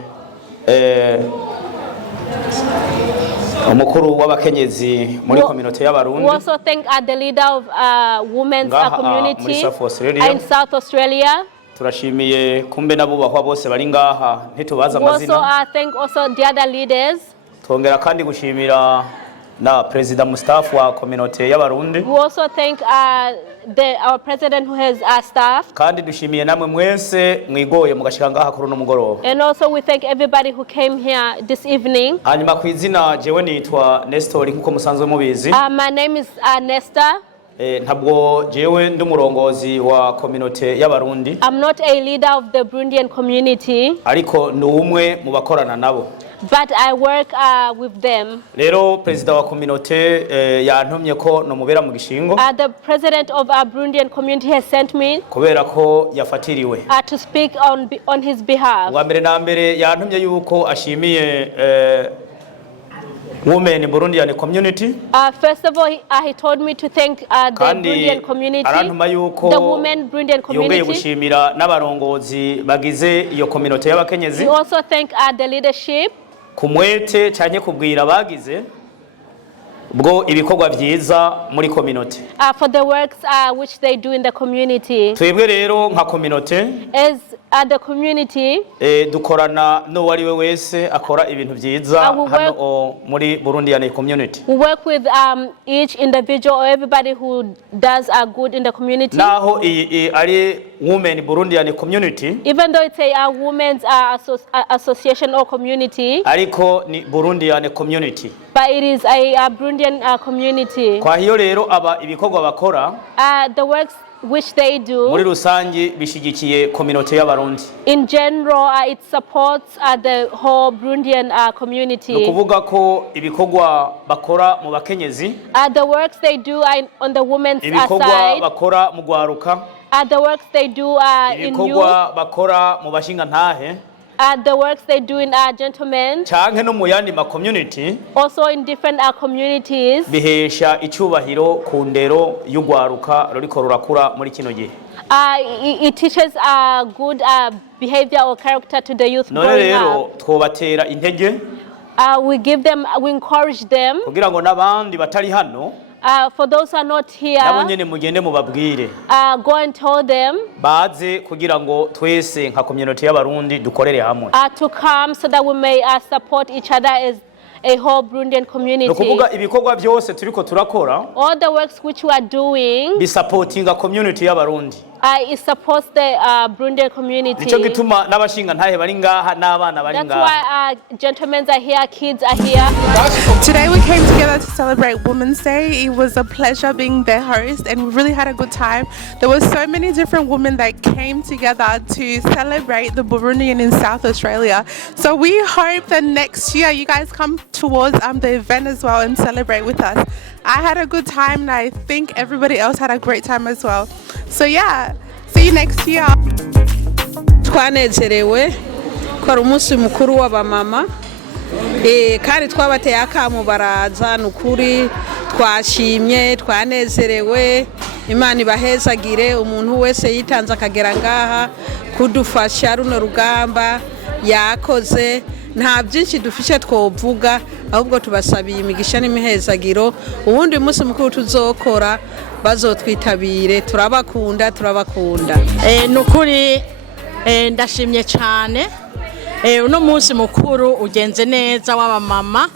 umukuru w'abakenyezi muri community y'abarundi. We also thank the leader of women's community in South Australia. Turashimiye kumbe nabubahwa bose bari ngaha ntitubaza amazina. We also thank also the other leaders. Twongera kandi gushimira na president Mustafa wa community y'abarundi. We also thank our president who has staff. Kandi dushimiye namwe mwese mwigoye mugashika ngaha kuri no mugoroba. And also we thank everybody who came here this evening. Hanyuma kwizina jewe nitwa Nestor nkuko musanzwe mubizi. My name is Nestor. Ntabwo jewe ndi umurongozi wa community y'abarundi. I'm not a leader of the Burundian community. Ariko ni umwe mu bakorana nabo. But I work with them. Rero president wa community yantumye ko no mubera mu gishingo. The president of our Burundian community has sent me. Kubera ko yafatiriwe. To speak on his behalf. Wa mbere na mbere yantumye yuko ashimiye women in Burundian community. First of all, he told me to thank the Burundian community. The women Burundian community. Yongeye gushimira n'abarongozi bagize iyo community y'abakenyezi. We also thank the leadership. Kumwete cyane kubwira bagize bwo ibikorwa byiza muri community. For the works which they do in the community. Twebwe rero nka community as the community dukorana no wari we wese akora ibintu byiza hano muri Burundian community. We work with each individual or everybody who does good in the community. Naho ari women Burundian community. Even though it's a women's association or community. Ariko ni Burundian community. But it is a Burundian community. Kwa hiyo rero aba ibikorwa bakora the works which they do muri rusangi bishigikiye community y'abarundi. In general it supports the whole Burundian community. Nukuvuga ko ibikorwa bakora mu bakenyezi the works they do on the women's side. Ibikorwa bakora mu gwaruka the works they do in youth. Ibikorwa bakora mu bashinga ntahe the works they do in gentlemen. Canke no mu yandi ma community. Also in different communities. Bihesha icubahiro ku ndero y'ugwaruka ruriko rurakura muri kino gihe. It teaches good behavior or character to the youth growing up. None rero twobatera intege. We give them, we encourage them. kugira ngo n'abandi batari hano for those who are not here, nabo nyene mugende mubabwire go and tell them baze kugira ngo twese nka community y'abarundi dukorere hamwe to come so that we may support each other as a whole Burundian community. Nokuvuga ibikorwa byose turiko turakora all the works which we are doing bi supporting a community y'abarundi it supports the Burundian community. Nico gituma n'abashinga ntahe bari ngaha n'abana bari ngaha. That's why gentlemen are here, kids are here. Today we came together to celebrate Women's Day. It was a pleasure being their host and we really had a good time. There were so many different women that came together to celebrate the Burundian in South Australia. So we hope that next year you guys come towards the event as well and celebrate with us. I had a good time and I think everybody else had a great time as well. So yeah, see you next year. Twanezerewe kwa umunsi mukuru w'abamama kandi twabateye akamu baraza nukuri twashimye twanezerewe Imana ibahezagire umuntu wese yitanze akagera ngaha kudufasha runo rugamba yakoze nta byinshi dufishe twovuga ahubwo tubasabiye imigisha n'imihezagiro ubundi munsi mukuru tuzokora bazotwitabire turabakunda nukuri ndashimye cyane uno munsi mukuru ugenze neza w'abamama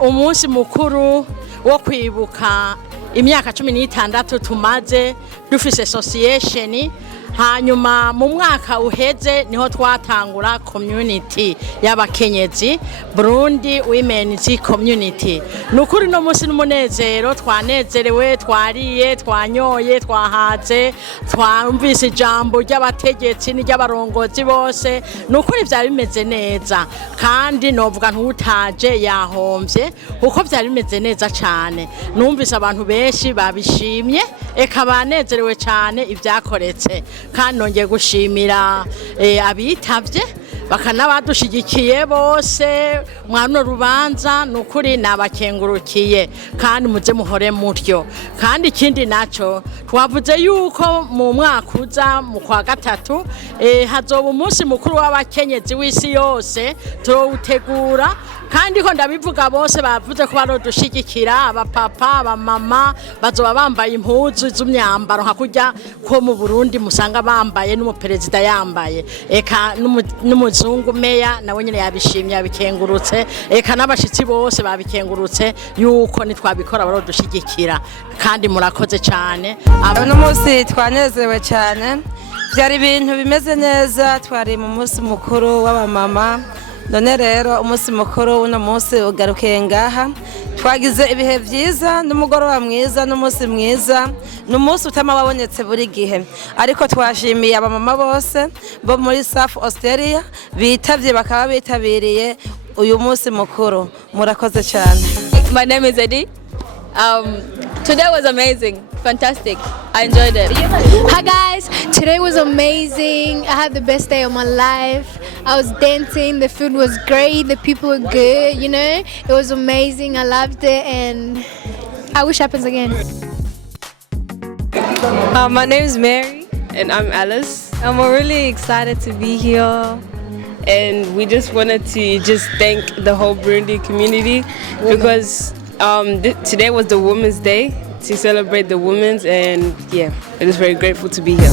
umunsi mukuru wo kwibuka imyaka 16 tumaze dufise association hanyuma mu mwaka uheze niho twatangura community y'abakenyezi Burundi Women's Community. Nukuri no munsi n'umunezero twanezerewe twariye twanyoye twahaze twumvise ijambo ry'abategetsi n'ry'abarongozi bose nukuri byari bimeze neza kandi novuga ntutaje yahomvye uko byari bimeze neza cyane numvise abantu benshi babishimye eka banezerewe cyane ibyakoretse kandi nongeye gushimira abitavye bakanabadushigikiye bose mwana rubanza nukuri nabakengurukiye kandi muze muhore mutyo kandi ikindi naco twavuze yuko mu mwaka uza mu kwa gatatu hazoba umunsi mukuru w'abakenyezi w'isi yose turawutegura kandi ko ndabivuga bose bavuze ko barodushigikira abapapa abamama bazoba bambaye impuzu z'umyambaro hakurya ko mu Burundi musanga bambaye n'umuperezida yambaye eka n'umuzungu meya nawe nyine yabishimye yabikengurutse eka n'abashitsi bose babikengurutse yuko nitwabikora barodushigikira kandi murakoze cyane uno munsi twanezewe cyane byari ibintu bimeze neza twari mu munsi mukuru w'abamama none rero umunsi mukuru uno munsi ugarukiye ngaha twagize ibihe byiza n'umugoroba mwiza n'umunsi mwiza n'umunsi utama wabonetse buri gihe ariko twashimiye abamama bose bo muri South Australia bitavye bakaba bitabiriye uyu munsi mukuru murakoze cyane. My name is Eddie. Today was amazing, fantastic. I enjoyed it. Hi guys, today was amazing. I had the best day of my life. I was dancing, the food was great, the people were good, you know. It was amazing, I loved it and I wish it happens again. My name is Mary and I'm Alice. We're really excited to be here. And we just wanted to thank the whole Burundi community because today was the Women's Day to celebrate the women's and yeah, it is very grateful to be here.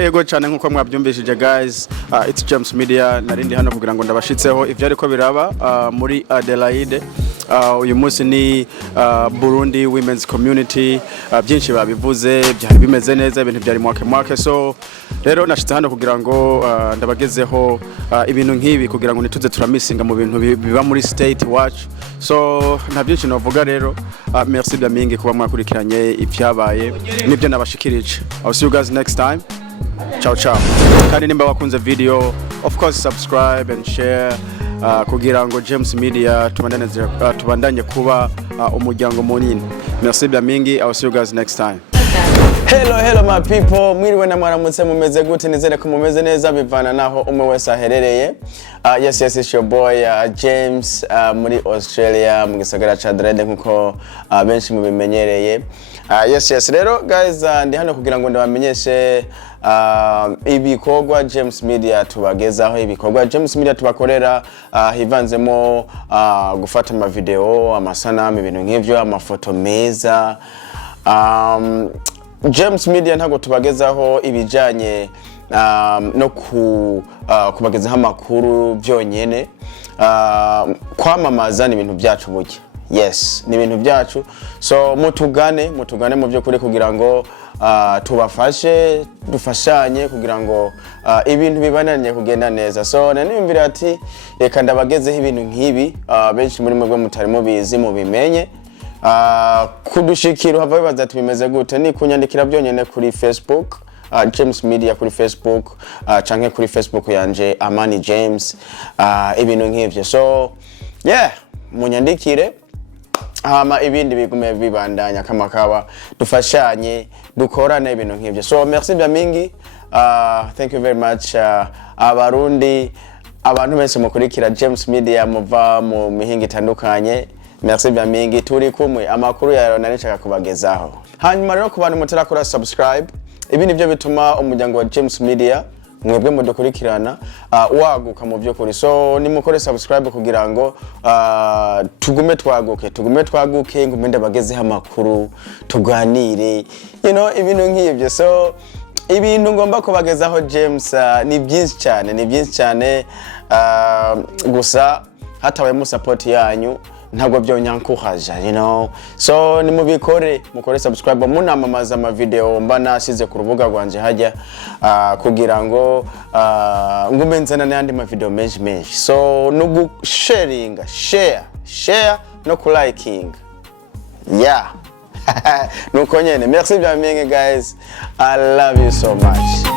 Ego cyane nkuko mwabyumvishije guys, it's James Media narindi hano kugira ngo ndabashitseho ivyo ariko biraba muri Adelaide. Uyu munsi ni Burundi Women's Community, byinshi babivuze byari bimeze neza ibintu byari mwake so rero nashitse hano kugira ngo ndabagezeho ibintu nk'ibi kugira ngo nituze turamisinga mu bintu biba muri state watch. So nta byinshi novuga rero, merci byamingi kuba mwakurikiranye ibyabaye nibyo nabashikirije. I'll see you guys next time. Ciao ciao. Kandi nimba wakunze video, of course subscribe and share kugira ngo James Media tubandanye kuba umuryango munini. Merci byamingi. I'll see you guys next time. Hello my people, mwiriwe na mwaramutse mumeze gute? Nizere ko mumeze neza bivana naho umwe wese aherereye. Yes, it's your boy James muri Australia mu gisagara ca Adelaide nkuko benshi mubimenyereye. Yes, rero guys ndi hano kugira ngo ndabamenyeshe ibikorwa James Media tubagezaho, ibikorwa James Media tubakorera hivanzemo gufata ama video, amasanamu, ibintu nk'ivyo, amafoto meza. James Media ntago tubagezaho ibijanye no kubagezaho amakuru byonyene, kwamamaza ni ibintu byacu buke. Yes, ni ibintu byacu. So mutugane mu byo kuri kugira ngo tubafashe, dufashanye kugira ngo ibintu bibananye kugenda neza. So nanimvira ati reka ndabagezeho ibintu nk'ibi, benshi muri mwe mutari mubizi mubimenye. Kudushikira hava bibaza ati bimeze gute, ni kunyandikira byonyene kuri Facebook, James Media kuri Facebook, canke kuri Facebook yanje Amani James, ibintu nk'ivyo. So yeah, munyandikire hama ibindi bigume bibandanya kama kawa, dufashanye dukorane ibintu nk'ivyo. So merci bien mingi, thank you very much abarundi, abantu bese mukurikira James Media muva mu mihinga itandukanye. Merci bien mingi, turi kumwe amakuru yayo nari kubagezaho. Hanyuma rero ku bantu mutarakora subscribe, ibi nivyo bituma umuryango wa James Media mwebwe mudukurikirana waguka mu byo kuri. So nimukore subscribe kugira ngo tugume twaguke ngume ndabagezeho amakuru, tuganire, ibintu nk'ibyo. So ibintu ngomba kubagezaho James ni byinshi cyane, gusa hatabaye mu support yanyu ntabwo byonyankuhaja, so mukore subscribe, munamamaza ama video mba nasize ku rubuga rwanje hajya kugira ngo ngume nzana n'andi ma video menshi. So no share no liking, yeah. Nuko nyene, merci bien guys, I love you so much.